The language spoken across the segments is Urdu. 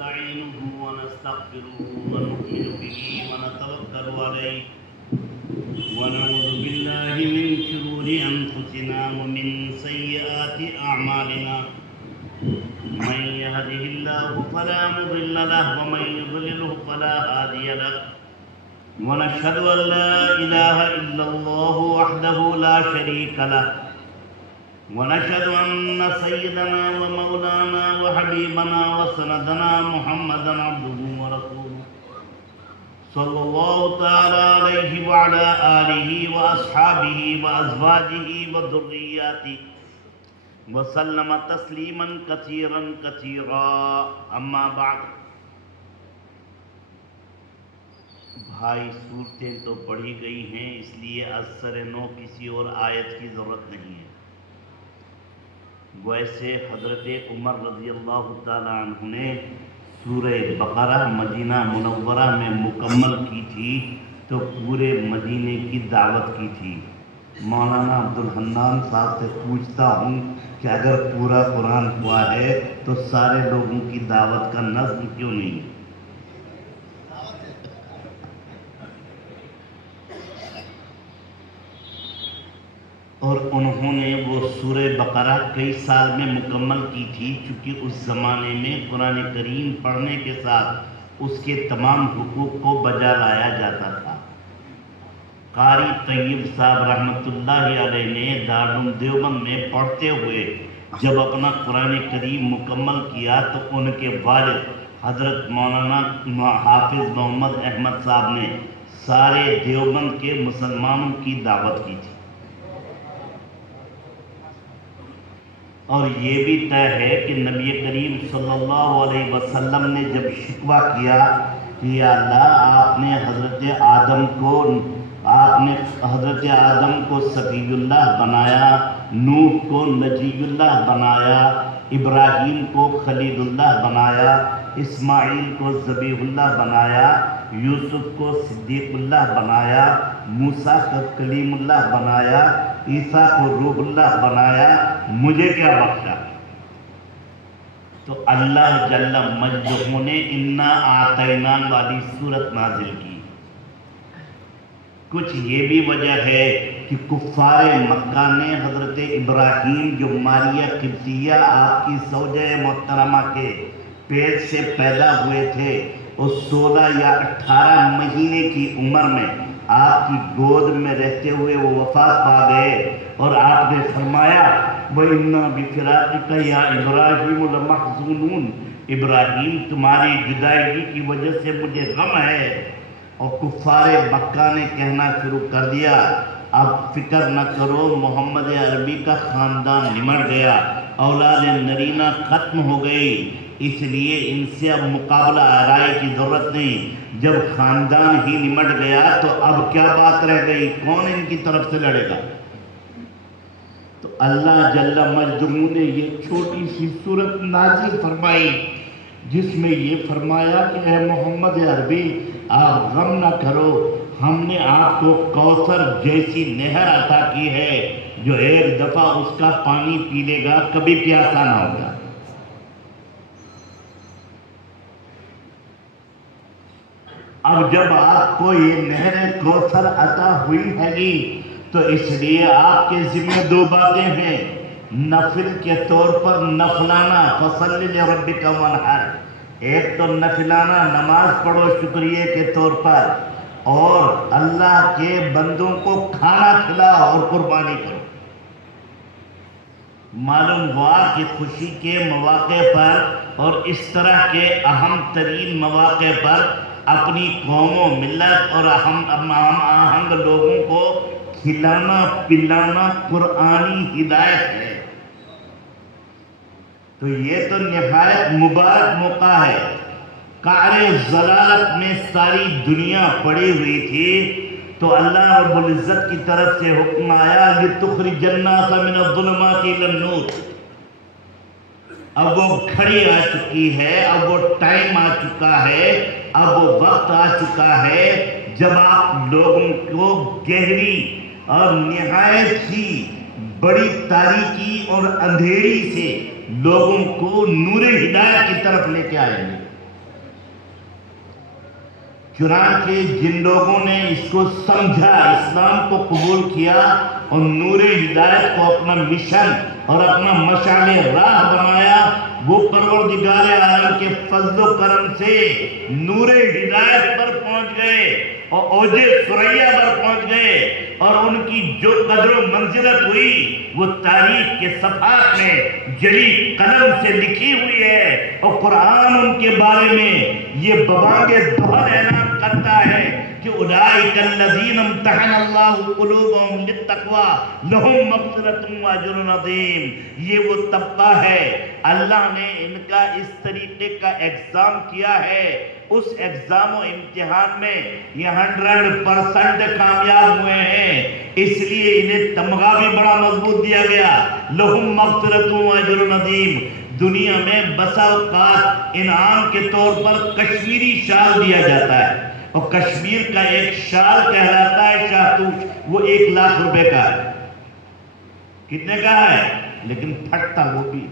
ونستعينه ونستغفره ونؤمن به ونتوكل عليه ونعوذ بالله من شرور أنفسنا ومن سيئات أعمالنا من يهده الله فلا مضل له ومن يضلله فلا هادي له ونشهد أن لا إله إلا الله وحده لا شريك له ونشهد أن سيدنا ومولانا وحبيبنا وسندنا محمدا عبده ورسوله صلى الله تعالى عليه وعلى آله وأصحابه وأزواجه وذرياته وسلم تسلیما کثیرا کثیرا اما بعد۔ بھائی صورتیں تو پڑھی گئی ہیں، اس لیے از سر نو کسی اور آیت کی ضرورت نہیں ہے۔ ویسے حضرت عمر رضی اللہ تعالیٰ عنہ نے سورہ بقرہ مدینہ منورہ میں مکمل کی تھی تو پورے مدینے کی دعوت کی تھی۔ مولانا عبدالحنان صاحب سے پوچھتا ہوں کہ اگر پورا قرآن ہوا ہے تو سارے لوگوں کی دعوت کا نظم کیوں نہیں؟ اور انہوں نے وہ سورہ بقرہ کئی سال میں مکمل کی تھی، چونکہ اس زمانے میں قرآن کریم پڑھنے کے ساتھ اس کے تمام حقوق کو بجا لایا جاتا تھا۔ قاری طیب صاحب رحمۃ اللہ علیہ نے دارالعلوم دیوبند میں پڑھتے ہوئے جب اپنا قرآن کریم مکمل کیا تو ان کے والد حضرت مولانا حافظ محمد احمد صاحب نے سارے دیوبند کے مسلمانوں کی دعوت کی تھی۔ اور یہ بھی طے ہے کہ نبی کریم صلی اللہ علیہ وسلم نے جب شکوہ کیا کہ یا اللہ آپ نے حضرت آدم کو صفی اللہ بنایا، نوح کو نجی اللہ بنایا، ابراہیم کو خلیل اللہ بنایا، اسماعیل کو ذبیح اللہ بنایا، یوسف کو صدیق اللہ بنایا، موسیٰ کو کلیم اللہ بنایا، عیسیٰ کو روح اللہ بنایا، مجھے کیا بخشا؟ تو اللہ جل مجدہ نے انا اعطینا والی سورت نازل کی۔ کچھ یہ بھی وجہ ہے کہ کفار مکہ نے حضرت ابراہیم جو ماریہ قبطیہ آپ کی زوجہ محترمہ کے پیٹ سے پیدا ہوئے تھے، اس 16 یا 18 مہینے کی عمر میں آپ کی گود میں رہتے ہوئے وہ وفات پا گئے، اور آپ نے فرمایا وَإِنَّا بِفِرَاقِكَ يَا إِبْرَاهِيمُ لَمَحْزُونُونَ، ابراہیم تمہاری جدائیگی کی وجہ سے مجھے غم ہے۔ اور کفار مکہ نے کہنا شروع کر دیا اب فکر نہ کرو، محمد عربی کا خاندان نمٹ گیا، اولاد نرینہ ختم ہو گئی، اس لیے ان سے اب مقابلہ آرائی کی ضرورت نہیں۔ جب خاندان ہی نمٹ گیا تو اب کیا بات رہ گئی، کون ان کی طرف سے لڑے گا؟ تو اللہ جل مجدہ نے یہ چھوٹی سی سورت نازل فرمائی جس میں یہ فرمایا کہ اے محمد عربی آپ غم نہ کرو، ہم نے آپ کو کوثر جیسی نہر عطا کی ہے جو ایک دفعہ اس کا پانی پی لے گا کبھی پیاسا نہ ہوگا۔ اب جب آپ کو یہ نہر کوثر عطا ہوئی ہے گی تو اس لیے آپ کے ذمہ دو باتیں ہیں، نفل کے طور پر نفلانہ فصل لربک وانحر، ایک تو نفلانہ نماز پڑھو شکریہ کے طور پر، اور اللہ کے بندوں کو کھانا کھلاؤ اور قربانی کرو۔ معلوم ہوا کہ خوشی کے مواقع پر اور اس طرح کے اہم ترین مواقع پر اپنی قوم و ملت اور آہنگ لوگوں کو کھلانا پلانا قرآنی ہدایت ہے۔ تو یہ تو نہایت مبارک موقع ہے۔ قعر ضلالت میں ساری دنیا پڑی ہوئی تھی تو اللہ رب العزت کی طرف سے حکم آیا لِتُخْرِجَ النَّاسَ مِنَ الظُّلُمَاتِ إِلَى النُّورِ۔ اب وہ گھڑی آ چکی ہے، اب وہ ٹائم آ چکا ہے، اب وہ وقت آ چکا ہے جب آپ لوگوں کو گہری اور نہایت ہی بڑی تاریکی اور اندھیری سے لوگوں کو نور ہدایت کی طرف لے کے آئیں گے۔ چنانچہ جن لوگوں نے اس کو سمجھا، اسلام کو قبول کیا اور نور ہدایت کو اپنا مشن اور اپنا مشعل راہ بنایا، وہ پروردگار عالم کے فضل و کرم سے نور ہدایت پر پہنچ گئے اور اوج ثریا پر پہنچ گئے، اور ان کی جو قدر و منزلت ہوئی وہ تاریخ کے صفحات میں جلی قلم سے لکھی ہوئی ہے، اور قرآن ان کے بارے میں یہ ببانگ دہر اعلان کرتا ہے کہ اولئک الذین امتحن اللہ قلوبہم للتقوی لہم مغفرۃ واجر عظیم۔ یہ وہ طبقہ ہے، اللہ نے ان کا اس طریقے کا ایگزام کیا ہے، اس ایگزام و امتحان میں یہ 100% کامیاب ہوئے ہیں، اس لیے انہیں تمغہ بھی بڑا مضبوط دیا گیا، لہم مغفرۃ واجر عظیم۔ دنیا میں بسا اوقات انعام کے طور پر کشمیری شال دیا جاتا ہے، اور کشمیر کا ایک شال کہلاتا ہے شاہتوش، وہ 1,00,000 روپے کا ہے۔ کتنے کا ہے؟ لیکن پھٹتا وہ بھی،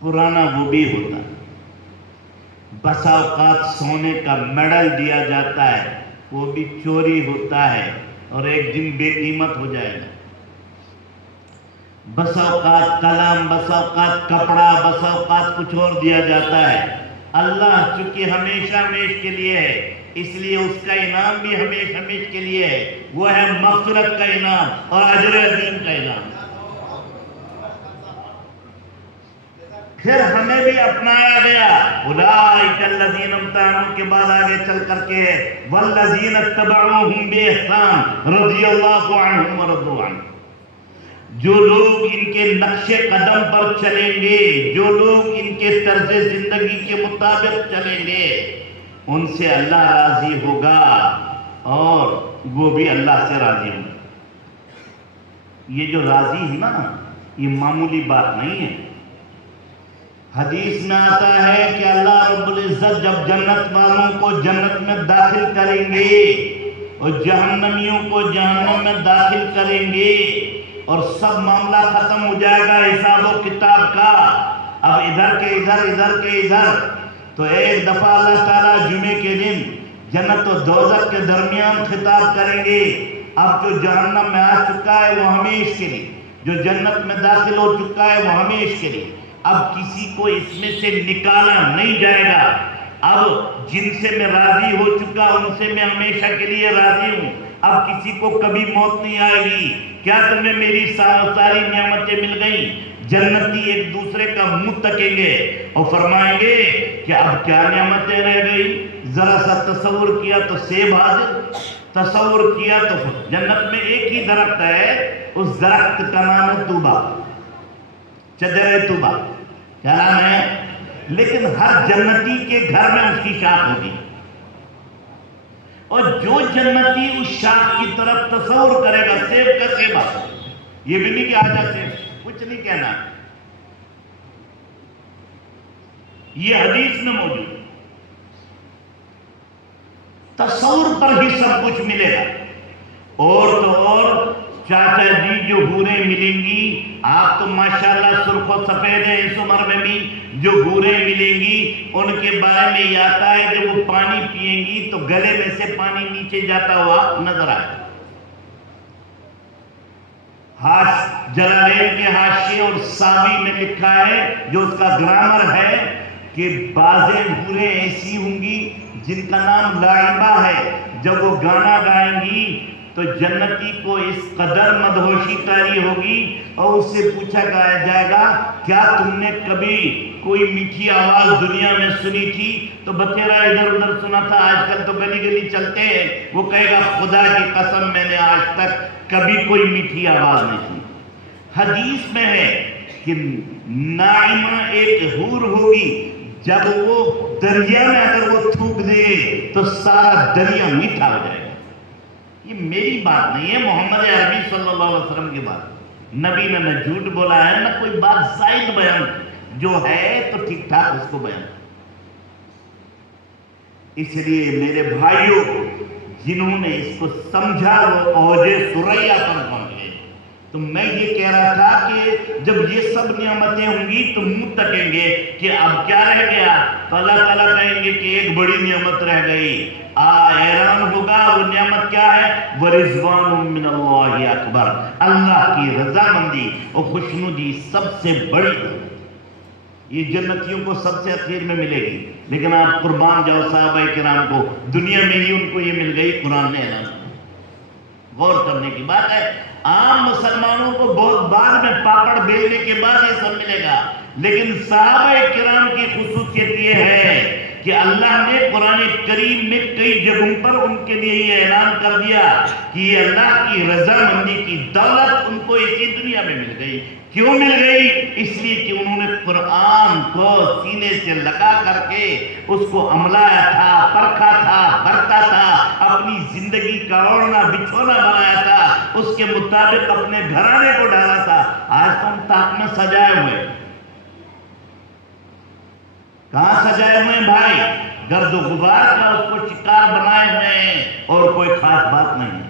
پرانا وہ بھی ہوتا ہے۔ بسا اوقات سونے کا میڈل دیا جاتا ہے، وہ بھی چوری ہوتا ہے اور ایک دن بے قیمت ہو جائے گا۔ بسا اوقات قلم، بسا اوقات کپڑا، بسا اوقات کچھ اور دیا جاتا ہے۔ اللہ چونکہ ہمیشہ ہمیش کے لیے ہے، اس لیے اس کا انعام بھی ہمیش ہمیش کے لیے ہے، وہ ہے مغفرت کا انعام اور اجر عظیم کا انعام۔ پھر ہمیں بھی اپنایا گیا، اولئک الذین امتحنوا کے بعد آگے چل کر کے والذین اتبعوہم بإحسان رضی اللہ عنہم ورضوا عنہ۔ جو لوگ ان کے نقش قدم پر چلیں گے، جو لوگ ان کے طرز زندگی کے مطابق چلیں گے، ان سے اللہ راضی ہوگا اور وہ بھی اللہ سے راضی ہوں گے۔ یہ جو راضی ہے نا، یہ معمولی بات نہیں ہے۔ حدیث میں آتا ہے کہ اللہ رب العزت جب جنت والوں کو جنت میں داخل کریں گے اور جہنمیوں کو جہنم میں داخل کریں گے، اور سب معاملہ ختم ہو جائے گا حساب و کتاب کا، اب ادھر کے ادھر، ادھر کے ادھر، تو ایک دفعہ اللہ تعالیٰ جمعے کے دن جنت و دوزخ کے درمیان خطاب کریں گے۔ اب جو جہنم میں آ چکا ہے وہ ہمیش کے لیے، جو جنت میں داخل ہو چکا ہے وہ ہمیش کے لیے، اب کسی کو اس میں سے نکالا نہیں جائے گا۔ اب جن سے میں راضی ہو چکا ان سے میں ہمیشہ کے لیے راضی ہوں، اب کسی کو کبھی موت نہیں آئے گی۔ کیا تمہیں میری ساری نعمتیں مل گئیں؟ جنتی ایک دوسرے کا منہ تکیں گے اور فرمائیں گے کہ اب کیا نعمتیں رہ گئی؟ ذرا سا تصور کیا تو سیب حاضر، تصور کیا تو جنت میں ایک ہی درخت ہے، اس درخت کا نام ہے طوبہ، چدر طوبہ، کیا نام ہے؟ لیکن ہر جنتی کے گھر میں اس کی شاخ ہوگی، اور جو جنتی اس شاخ کی طرف تصور کرے گا، سیب کا سیب، یہ بھی نہیں کہ آجا سیب، کچھ نہیں کہنا، یہ حدیث میں موجود، تصور پر ہی سب کچھ ملے گا۔ اور تو اور چاچا جی جو حوریں ملیں گی، آپ تو ماشاءاللہ سرخ و سفید ہیں اس عمر میں بھی، جو حوریں ملیں گی ان کے بارے میں یہ آتا ہے کہ وہ پانی پئیں گی تو گلے میں سے پانی نیچے جاتا ہوا نظر آئے۔ جلالین کے حاشیے اور ساوی میں لکھا ہے، جو اس کا گرامر ہے، کہ بعض حوریں ایسی ہوں گی جن کا نام لائبہ ہے، جب وہ گانا گائیں گی تو جنتی کو اس قدر مدہوشی طاری ہوگی، اور اس سے پوچھا جائے گا کیا تم نے کبھی کوئی میٹھی آواز دنیا میں سنی تھی؟ تو بتیرا ادھر ادھر سنا تھا، آج کل تو گلی گلی چلتے ہیں، وہ کہے گا خدا کی قسم میں نے آج تک کبھی کوئی میٹھی آواز نہیں سنی۔ حدیث میں ہے کہ نائمہ ایک حور ہوگی، جب وہ دریا میں اگر وہ تھوک دے تو سارا دریا میٹھا ہو جائے گا۔ یہ میری بات نہیں ہے، محمد عربی صلی اللہ علیہ وسلم کی بات، نبی نے نہ جھوٹ بولا ہے نہ کوئی بات زائد بیان، جو ہے تو ٹھیک ٹھاک اس کو بیان۔ اس لیے میرے بھائیوں، جنہوں نے اس کو سمجھا وہ اوج ثریا پر پہنچ گئے، تو میں یہ کہہ رہا تھا کہ جب یہ سب نعمتیں ہوں گی تو منہ تکیں گے کہ اب کیا رہ گیا، تو اللہ تعالیٰ کہیں گے کہ ایک بڑی نعمت رہ گئی، اعلان ہوگا وہ نعمت کیا ہے، وَرِضْوَانٌ مِّنَ اللَّهِ اکبر، اللہ کی رضامندی اور خوشنودی سب سے بڑی ہے۔ یہ جنتیوں کو سب سے اخیر میں ملے گی، لیکن آپ قربان جاؤ صحابہ کرام کو دنیا میں ہی ان کو یہ مل گئی، قرآن نے اعلان کیا۔ غور کرنے کی بات ہے، عام مسلمانوں کو بہت بعد میں پاپڑ بیلنے کے بعد یہ سب ملے گا، لیکن صحابہ کرام کی خصوصیت یہ ہے کہ اللہ نے قرآن کریم میں کئی جگہوں پر ان کے لیے یہ اعلان کر دیا کہ یہ اللہ کی رضامندی کی دولت ان کو اسی دنیا میں مل گئی۔ کیوں مل گئی؟ اس لیے کہ انہوں نے قرآن کو سینے سے لگا کر کے اس کو عملایا تھا، پرکھا تھا، برتا تھا، اپنی زندگی کا اوڑھنا بچھونا بنایا تھا، اس کے مطابق اپنے گھرانے کو ڈالا تھا۔ آج تو ہم طاق میں سجائے ہوئے، کہاں سجائے ہوئے ہیں بھائی؟ گرد و غبار کا اس کو شکار بنائے ہوئے ہیں اور کوئی خاص بات نہیں۔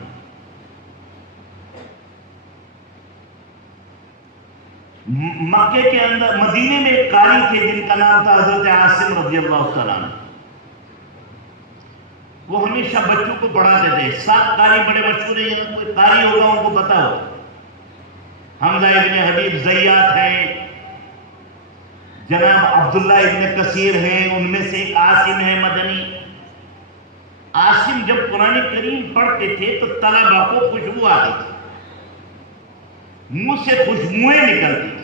مکے کے اندر، مدینے میں ایک قاری تھے جن کا نام تھا حضرت عاصم رضی اللہ تعالیٰ عنہ۔ وہ ہمیشہ بچوں کو پڑھاتے تھے۔ 7 قاری بڑے مشہور ہیں، یہاں کوئی قاری ہوگا ان کو پتا ہو، حمزہ ابن حبیب زیات ہیں، جناب عبداللہ ابن کثیر ہیں، ان میں سے ایک عاصم ہے مدنی۔ عاصم جب قرآن کریم پڑھتے تھے تو طلبہ کو خوشبو آتی تھی، منہ سے خوشبوئیں نکلتی تھی۔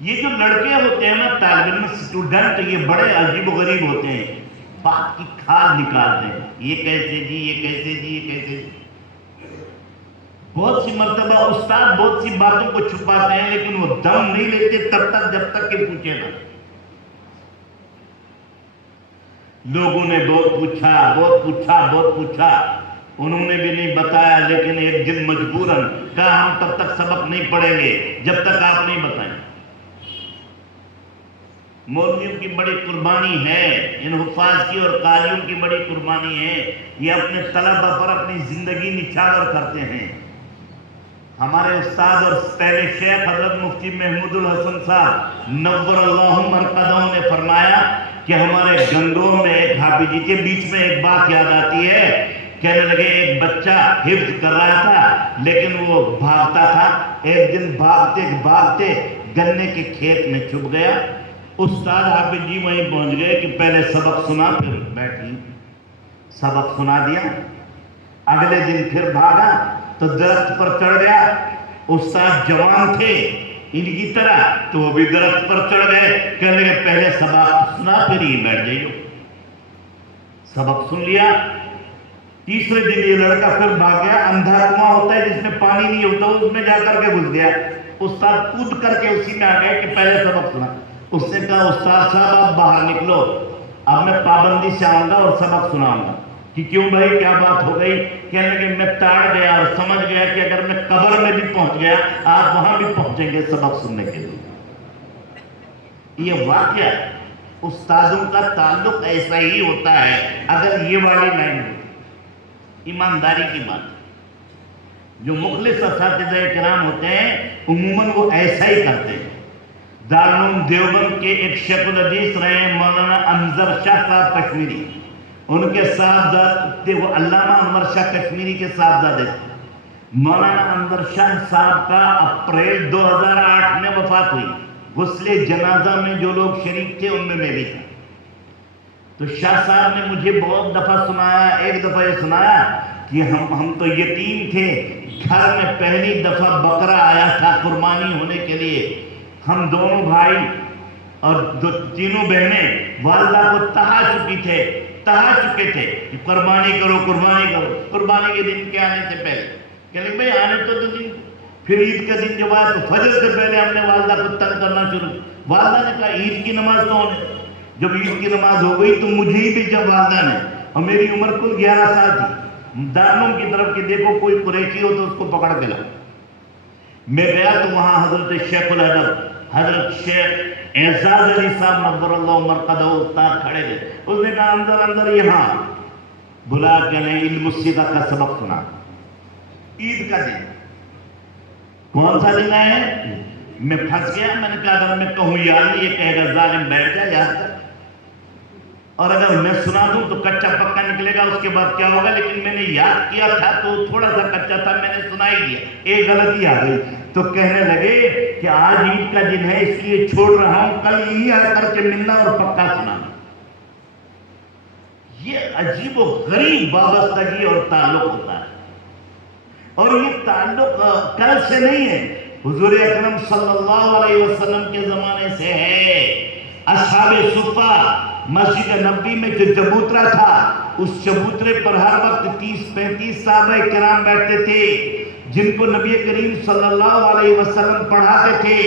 یہ جو لڑکے ہوتے ہیں نا طالب علم اسٹوڈنٹ، یہ بڑے عجیب و غریب ہوتے ہیں، بات کی کھال نکالتے ہیں، یہ کیسے جی، یہ کیسے جی، یہ کیسے جی۔ بہت سی مرتبہ استاد بہت سی باتوں کو چھپاتے ہیں، لیکن وہ دم نہیں لیتے تب تک جب تک کہ پوچھے نا۔ لوگوں نے بہت پوچھا، بہت پوچھا، بہت پوچھا، انہوں نے بھی نہیں بتایا، لیکن ایک دن مجبوراً کہا ہم تب تک سبق نہیں پڑھیں گے جب تک آپ نہیں بتائیں۔ مولویوں کی بڑی قربانی ہے، ان حفاظ کی اور قاریوں کی بڑی قربانی ہے، یہ اپنے طلبہ پر اپنی زندگی نچھاور کرتے ہیں۔ ہمارے استاد اور پہلے شیخ حضرت مفتی محمود الحسن صاحب نور اللہ مرقدہ نے فرمایا کہ ہمارے گنگوں میں ایک حافظ جی کے بیچ میں ایک بات یاد آتی ہے، کہنے لگے ایک بچہ حفظ کر رہا تھا لیکن وہ بھاگتا تھا، ایک دن بھاگتے بھاگتے گنے کے کھیت میں چھپ گیا۔ استاد حافظ جی وہیں پہنچ گئے کہ پہلے سبق سنا پھر بیٹھی، سبق سنا دیا۔ اگلے دن پھر بھاگا تو درخت پر چڑھ گیا، استاد جوان تھے ان کی طرح تو وہ بھی درخت پر چڑھ گئے، کہنے لگے پہلے سبق سنا پھر ہی بیٹھ جائیو۔ سبق سن لیا، تیسرے دن یہ لڑکا پھر بھاگ گیا، اندھا کنواں ہوتا ہے جس میں پانی نہیں ہوتا اس میں جا کر کے گھس گیا، استاد کود کر کے اسی میں آ گئے کہ پہلے سبق سنا۔ اس نے کہا استاد صاحب آپ باہر نکلو، اب میں پابندی سے آؤں گا اور سبق سناؤں گا۔ کہ کیوں بھائی کیا بات ہو گئی؟ کہنے لگے میں تاڑ گیا اور سمجھ گیا کہ اگر میں قبر میں بھی پہنچ گیا آپ وہاں بھی پہنچیں گے سبق سننے کے لیے۔ یہ واقعہ استادوں کا تعلق ایسا ہی ہوتا ہے، اگر یہ والی لائن ہوتی، ایمانداری کی بات، جو مخلص اساتذہ کرام ہوتے ہیں عموماً وہ ایسا ہی کرتے ہیں۔ دارالعلوم دیوبند کے ایک شیخ الحدیث رہے ہیں مولانا انظر شاہ صاحب کشمیری، ان کے صاحبزادے وہ علامہ انور شاہ کشمیری کے صاحبزادے تھے۔ مولانا انور شاہ صاحب کا اپریل 2008 میں وفات ہوئی، غسل جنازہ میں جو لوگ شریک تھے ان میں بھی تھا۔ تو شاہ صاحب نے مجھے بہت دفعہ سنایا، ایک دفعہ یہ سنایا کہ ہم تو یتیم تھے، گھر میں پہلی دفعہ بکرا آیا تھا قربانی ہونے کے لیے، ہم دونوں بھائی اور تینوں بہنیں والدہ کو تہا چکے تھے کہ قربانی کرو قربانی کرو، قربانی کے دن کے آنے سے پہلے کہنے لگے بھائی آنے تو دن، پھر عید کا دن جب آیا تو فجر سے پہلے ہم نے والدہ کو تنگ کرنا شروع۔ والدہ نے کہا عید کی نماز تو ہونے، جب عید کی نماز ہو گئی تو مجھے ہی بھی جب والدہ نے، اور میری عمر کل 11 سال تھی، دارالعلوم کی طرف کہ دیکھو کوئی قریشی ہو تو اس کو پکڑ کے لاؤ۔ میں گیا تو وہاں حضرت شیخ الادب حضرت شیخ اعزاز علی صاحب نور اللہ مرقدہ استاد کھڑے تھے، اس نے کہا اندر یہاں بلا کے نے علم السیغہ کا سبق سنا، عید کا دن۔ کون سا جنا ہے؟ میں پھنس گیا. میں نے کہا اگر میں کہوں یا اللہ، یہ کہے گا ظالم بیٹھ جا یاد کر. اور اگر میں سنا دوں تو کچا پکا نکلے گا، اس کے بعد کیا ہوگا. لیکن میں نے یاد کیا تھا تو تھوڑا سا کچا تھا، میں نے سنا ہی دیا. ایک غلطی آ گئی تو کہنے لگے کہ آج عید کا دن ہے اس لیے چھوڑ رہا ہوں، کل یہی آ کر کے ملنا اور پکا سنانا. یہ عجیب و غریب وابستگی اور تعلق ہوتا ہے. اور یہ تعلق کل سے نہیں ہے، حضور اکرم صلی اللہ علیہ وسلم کے زمانے سے ہے. اصحاب صفہ مسجد نبوی میں جو چبوترا تھا، اس چبوترے پر ہر وقت 30-35 صحابہ کرام بیٹھتے تھے جن کو نبی کریم صلی اللہ علیہ وسلم پڑھاتے تھے.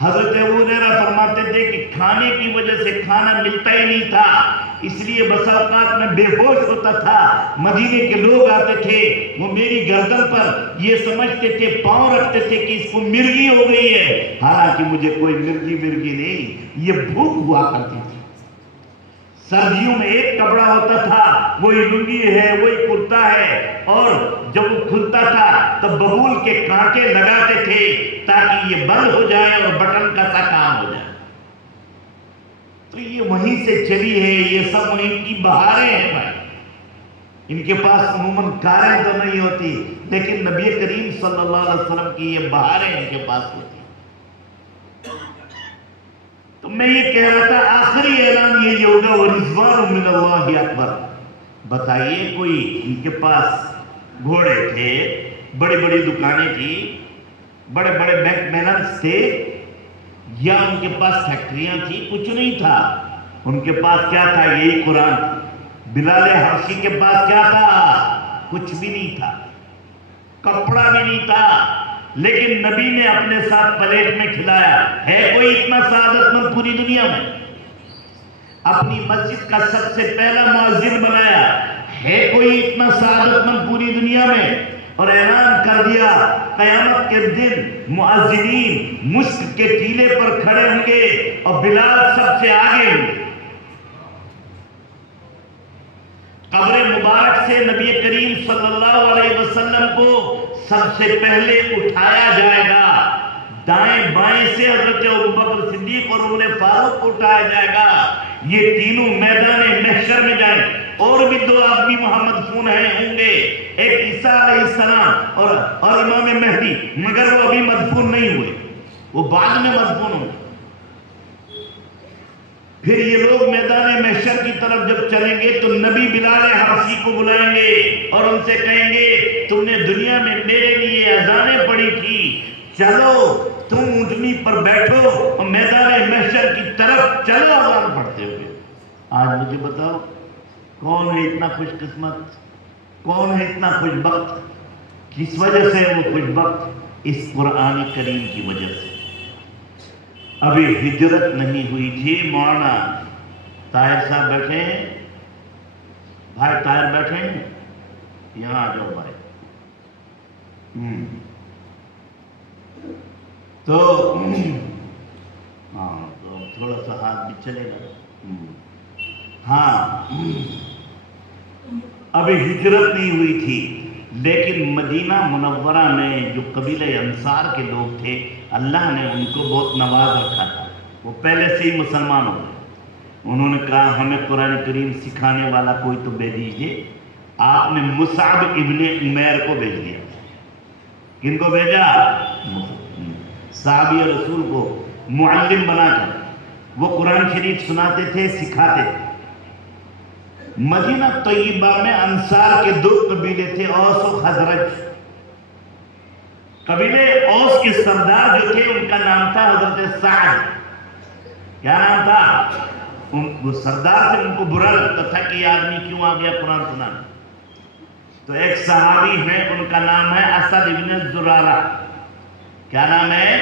حضرت ابو ہریرہ فرماتے تھے کہ کھانے کی وجہ سے کھانا ملتا ہی نہیں تھا، اس لیے بسا اوقات میں بے ہوش ہوتا تھا. مدینے کے لوگ آتے تھے، وہ میری گردن پر یہ سمجھتے تھے، پاؤں رکھتے تھے کہ اس کو مرگی ہو گئی ہے، حالانکہ مجھے کوئی مرگی نہیں، یہ بھوک ہوا کرتی تھی. سردیوں میں ایک کپڑا ہوتا تھا، وہی لنگی ہے، وہی کرتا ہے، اور جب وہ کھلتا تھا تب ببول کے کانٹے لگاتے تھے تاکہ یہ بند ہو جائے اور بٹن کا سا کام ہو جائے. تو یہ وہیں سے چلی ہے، یہ سب وہیں کی بہاریں ہیں بھائی. ان کے پاس عموماً کاریں تو نہیں ہوتی، لیکن نبی کریم صلی اللہ علیہ وسلم کی یہ بہاریں ان کے پاس ہوتی. تو میں یہ کہہ رہا تھا آخری اعلان یہ ہوگا ورضوان من اللہ اکبر. بتائیے کوئی ان کے پاس گھوڑے تھے، بڑی بڑی دکانیں تھی، بڑے بڑے بینک بیلنس تھے، یا ان کے پاس فیکٹریاں تھی؟ کچھ نہیں تھا. ان کے پاس کیا تھا؟ یہی قرآن. بلال حبشی کے پاس کیا تھا؟ کچھ بھی نہیں تھا، کپڑا بھی نہیں تھا، لیکن نبی نے اپنے ساتھ پلیٹ میں کھلایا. ہے کوئی اتنا سعادت مند پوری دنیا میں؟ اپنی مسجد کا سب سے پہلا مؤذن بنایا. ہے کوئی اتنا سعادت مند پوری دنیا میں؟ اور اعلان کر دیا قیامت کے دن مؤذنین مشک کے ٹیلے پر کھڑے ہوں گے اور بلال سب سے آگے ہوں گے. قبر مبارک سے نبی کریم صلی اللہ علیہ وسلم کو سب سے پہلے اٹھایا جائے گا. دائیں بائیں سے حضرت ابوبکر صدیق اور عمر فاروق کو اٹھایا جائے گا. یہ تینوں میدان محشر میں جائیں. اور بھی دو آدمی محمد خون ہوں گے، ایک عیسیٰ علیہ السلام اور امام مہدی، مگر وہ ابھی مدفون نہیں ہوئے، وہ بعد میں مدفون ہوں گے. پھر یہ لوگ میدان محشر کی طرف جب چلیں گے تو نبی بلال حبشی کو بلائیں گے اور ان سے کہیں گے تم نے دنیا میں میرے لیے اذانیں پڑھی تھی، چلو تم اونٹنی پر بیٹھو اور میدان محشر کی طرف چلو اذان پڑھتے ہوئے. آج مجھے بتاؤ کون ہے اتنا خوش قسمت، کون ہے اتنا خوش بخت؟ کس وجہ سے وہ خوش بخت؟ اس قرآن کریم کی وجہ سے. ابھی ہجرت نہیں ہوئی تھی. مولانا طاہر صاحب بیٹھے ہیں، بھائی طاہر بیٹھے ہیں، یہاں آ جاؤ بھائی. تو ہاں تو تھوڑا سا ہاتھ بھی چلے گا. ہاں ابھی ہجرت نہیں ہوئی تھی، لیکن مدینہ منورہ میں جو قبیلہ انصار کے لوگ تھے اللہ نے ان کو بہت نواز رکھا تھا. وہ پہلے سے ہی مسلمان ہو گئے. انہوں نے کہا ہمیں قرآن کریم سکھانے والا کوئی تو بھیج دیجیے. آپ نے مصعب ابن عمیر کو بھیج دیا. کن کو بھیجا؟ صحابی رسول کو معلم بنا کر. وہ قرآن شریف سناتے تھے، سکھاتے تھے. مدینہ طیبہ میں انصار کے دو قبیلے تھے، اوس و خزرج. قبیلے اوس کے سردار جو تھے ان کا نام تھا حضرت سعد. کیا نام تھا؟ وہ سردار سے ان کو برا لگتا تھا کہ یہ آدمی کیوں آ گیا قرآن سنانے. تو ایک صحابی ہیں، ان کا نام ہے اسد ابن زرارہ. کیا نام ہے؟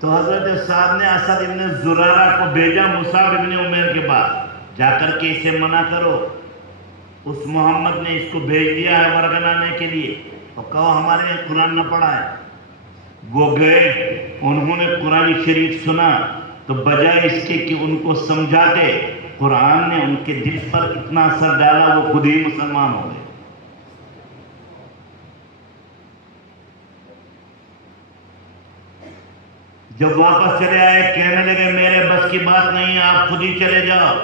تو حضرت سعد نے اسد ابن زرارہ کو بھیجا مصعب ابن عمیر کے پاس، جا کر کے اسے منع کرو. اس محمد نے اس کو بھیج دیا ہے ورگلانے کے لیے، اور کہو ہمارے یہاں قرآن نہ پڑھا ہے. وہ گئے، انہوں نے قرآن شریف سنا تو بجائے اس کے کہ ان کو سمجھاتے، قرآن نے ان کے دل پر اتنا اثر ڈالا وہ خود ہی مسلمان ہو گئے. جب واپس چلے آئے کہنے لگے میرے بس کی بات نہیں ہے، آپ خود ہی چلے جاؤ،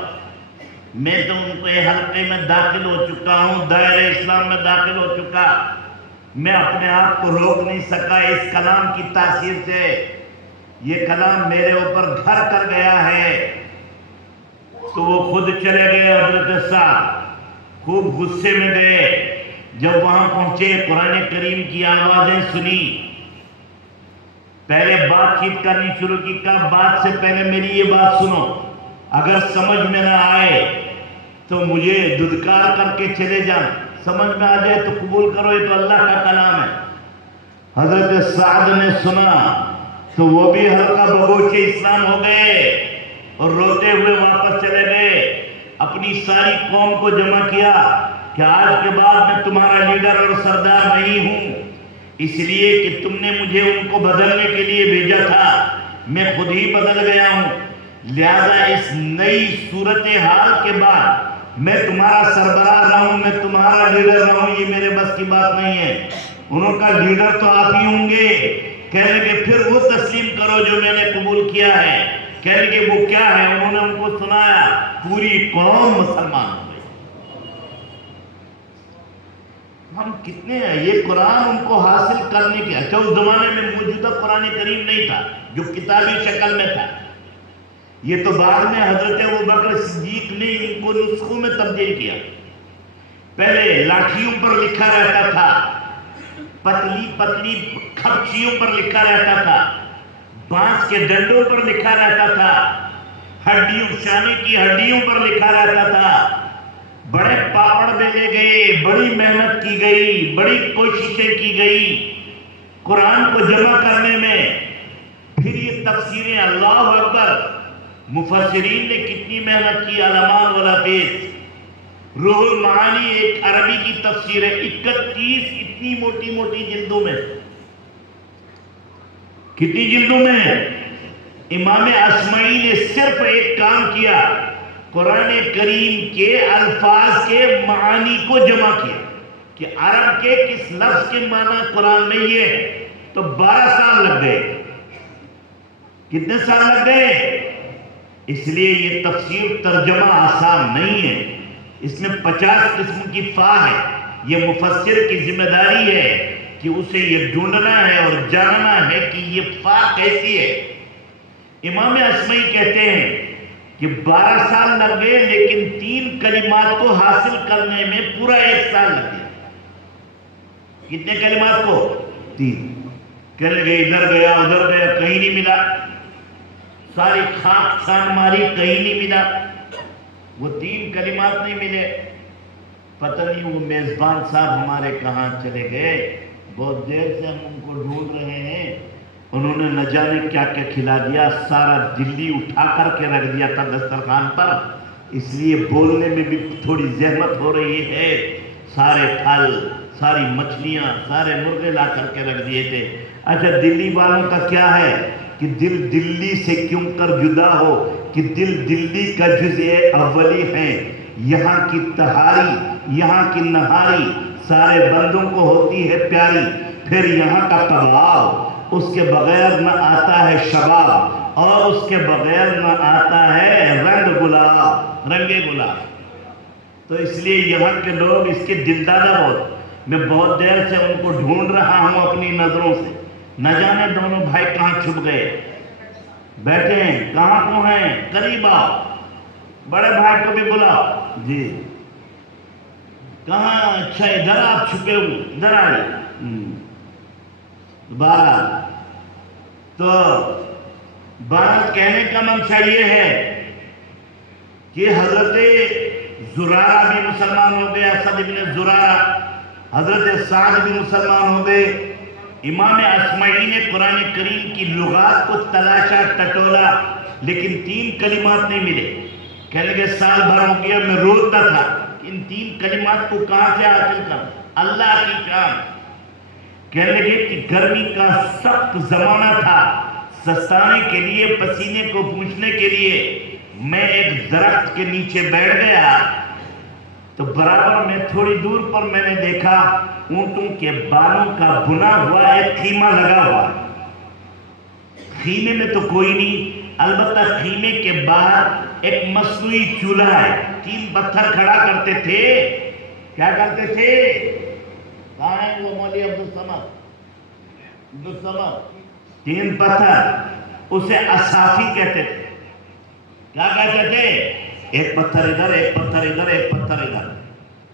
میں تو ان کے حلقے میں داخل ہو چکا ہوں، دائرہ اسلام میں داخل ہو چکا، میں اپنے آپ کو روک نہیں سکا اس کلام کی تاثیر سے، یہ کلام میرے اوپر گھر کر گیا ہے۔ تو وہ خود چلے گئے، حضرت سعد خوب غصے میں گئے۔ جب وہاں پہنچے قرآن کریم کی آوازیں سنی، پہلے بات چیت کرنی شروع کی، کہا بات سے پہلے میری یہ بات سنو، اگر سمجھ میں نہ آئے تو مجھے دھتکار کر کے چلے جانا، سمجھ میں آ جائے تو قبول کرو، یہ تو اللہ کا کلام ہے۔ حضرت سعد نے سنا تو وہ بھی ہلکا بگوش اسلام ہو گئے اور روتے ہوئے واپس چلے گئے، اپنی ساری قوم کو جمع کیا کہ آج کے بعد میں تمہارا لیڈر اور سردار نہیں ہوں، اس لیے کہ تم نے مجھے ان کو بدلنے کے لیے بھیجا تھا، میں خود ہی بدل گیا ہوں، لہذا اس نئی صورتحال کے بعد میں تمہارا سربراہ نہ ہوں، میں تمہارا لیڈر نہ ہوں، یہ میرے بس کی بات نہیں ہے۔ انہوں کا لیڈر تو آپ ہی ہوں گے، کہنے کہ پھر وہ تسلیم کرو جو میں نے قبول کیا ہے، کہنے کہ وہ کیا ہے، انہوں نے ان کو سنایا، پوری قوم مسلمان ہو گئی۔ ہم کتنے ہیں، یہ قرآن ان کو حاصل کرنے کے، اچھا اس زمانے میں موجودہ قرآن کریم نہیں تھا جو کتابی شکل میں تھا، یہ تو بعد میں حضرت ابوبکر صدیق نے ان کو نسخوں میں تبدیل کیا۔ پہلے لاٹھیوں پر لکھا رہتا تھا، پتلی پتلی کھپچیوں پر لکھا رہتا تھا، بانس کے ڈنڈوں پر لکھا رہتا تھا، ہڈیوں شانے کی ہڈیوں پر لکھا رہتا تھا، بڑے پاپڑ بیلے گئے، بڑی محنت کی گئی، بڑی کوششیں کی گئی قرآن کو جمع کرنے میں، پھر یہ تفسیریں، اللہ اکبر، مفسرین نے کتنی محنت کی، علمان والحفیظ، روح المعانی ایک عربی کی تفسیر ہے، 31 اتنی موٹی موٹی جلدوں میں، کتنی جلدوں میں؟ امام اصمعی نے صرف ایک کام کیا، قرآن کریم کے الفاظ کے معانی کو جمع کیا کہ عرب کے کس لفظ کے معنی قرآن میں یہ ہے، تو 12 سال لگ گئے۔ کتنے سال لگ گئے؟ اس لیے یہ تفسیر ترجمہ آسان نہیں ہے، اس میں 50 قسم کی فا ہے، یہ مفسر کی ذمہ داری ہے کہ اسے یہ ڈھونڈنا ہے اور جاننا ہے کہ یہ فا کیسی ہے۔ امام اصمعی کہتے ہیں کہ 12 سال لگ گئے، لیکن 3 کلمات کو حاصل کرنے میں پورا 1 سال لگ گیا۔ کتنے کلمات کو؟ 3۔ کہنے گئے ادھر گیا ادھر گیا، کہیں نہیں ملا، ساری خاک چھان ماری، کہیں نہیں ملا، وہ 3 کلمات نہیں ملے، پتہ نہیں وہ میزبان صاحب ہمارے کہاں چلے گئے، بہت دیر سے ہم ان کو ڈھونڈ رہے ہیں، انہوں نے نہ جانے کیا کیا کھلا دیا، سارا دلی اٹھا کر کے رکھ دیا تھا دسترخوان پر، اس لیے بولنے میں بھی تھوڑی زحمت ہو رہی ہے، سارے پھل، ساری مچھلیاں، سارے مرغے لا کر کے رکھ دیے تھے۔ اچھا دلی والوں کا کیا ہے کہ دل دلی سے کیوں کر جدا ہو، کہ دل دلی کا جزء اولی ہے، یہاں کی تہاری، یہاں کی نہاری سارے بندوں کو ہوتی ہے پیاری، پھر یہاں کا کباب، اس کے بغیر نہ آتا ہے شباب، اور اس کے بغیر نہ آتا ہے رنگ گلاب، رنگ گلاب۔ تو اس لیے یہاں کے لوگ اس کے دلدادہ بہت، میں بہت دیر سے ان کو ڈھونڈ رہا ہوں اپنی نظروں سے، نہ جانے دونوں بھائی کہاں چھپ گئے، بیٹھے ہیں، کہاں کو ہیں، قریب آؤ، بڑے بھائی کو بھی بلاؤ، جی کہاں، اچھا ادھر آپ چھپے ہوئے، ادھر آئیے۔ بارہ تو بارہ کہنے کا منشا یہ ہے کہ حضرت زرارہ بھی مسلمان ہو گئے، اسد ابن زرارہ، حضرت سعد بھی مسلمان ہو گئے۔ امام اصمعی نے قرآن کریم کی لغات کو تلاشا ٹٹولا، لیکن 3 کلمات نہیں ملے، کہنے کہ سال بھر ہو گیا میں روتا تھا، ان 3 کلمات کو کہاں سے حاصل کر، اللہ کی شان۔ کہنے لگے کہ گرمی کا سخت زمانہ تھا، سستانے کے لیے، پسینے کو پوچھنے کے لیے میں ایک درخت کے نیچے بیٹھ گیا، تو برابر میں تھوڑی دور پر میں نے دیکھا اونٹوں کے بالوں کا بنا ہوا ایک خیمہ لگا ہوا، خیمے میں تو کوئی نہیں، البتہ خیمے کے باہر ایک مصنوعی چولہا ہے، 3 پتھر کھڑا کرتے تھے. کیا کرتے تھے؟ کہاں ہے وہ مولوی عبدالصمد؟ 3 پتھر، اسے اصافی کہتے تھے. کیا کہتے تھے؟ ایک پتھر ادھر، ایک پتھر ادھر، ایک پتھر ادھر،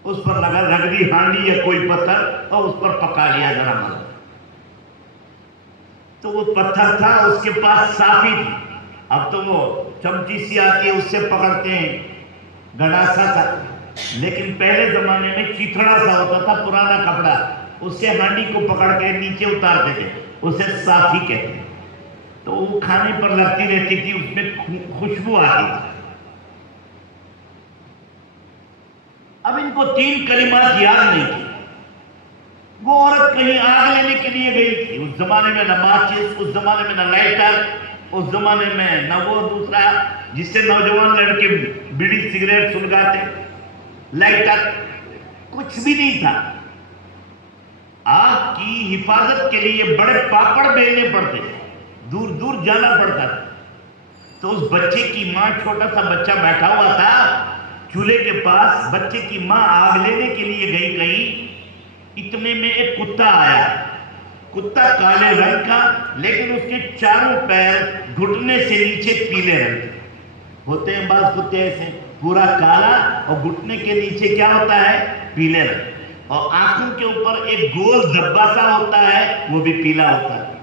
اس پر لگا رکھ دی ہانڈی یا کوئی پتھر اور اس پر پکا لیا ذرا مزہ. تو وہ پتھر تھا، اس کے پاس صافی تھی. اب تو وہ چمچی سی آتی ہے، اس سے پکڑتے ہیں، گڑاسا تھا. لیکن پہلے زمانے میں چیتھڑا سا ہوتا تھا، پرانا کپڑا، اس سے ہانڈی کو پکڑ کے نیچے اتارتے تھے، اسے صافی کہتے ہیں. تو وہ کھانے پر لگتی رہتی تھی، اس میں خوشبو آتی تھی. اب ان کو 3 کلمات یاد نہیں تھی. وہ عورت کہیں آگ لینے کے لیے گئی تھی. اس زمانے میں نہ ماچس، اس زمانے میں نہ لائٹر، اس زمانے میں نہ وہ دوسرا جس سے نوجوان لڑکے بیڑی سگریٹ سلگاتے، لائٹر، کچھ بھی نہیں تھا. آگ کی حفاظت کے لیے بڑے پاپڑ بیلنے پڑتے تھے، دور دور جانا پڑتا تھا. تو اس بچے کی ماں، چھوٹا سا بچہ بیٹھا ہوا تھا چولہے کے پاس، بچے کی ماں آگ لینے کے لیے گئی کہیں، اتنے میں ایک کتا آیا. کتا کالے رنگ کا، لیکن اس کے چاروں پیر گھٹنے سے نیچے پیلے رنگ کے ہوتے ہیں. بعض کتے ایسے پورا کالا اور گھٹنے کے نیچے کیا ہوتا ہے؟ پیلے رنگ. اور آنکھوں کے اوپر ایک گول دھبا سا ہوتا ہے، وہ بھی پیلا ہوتا ہے.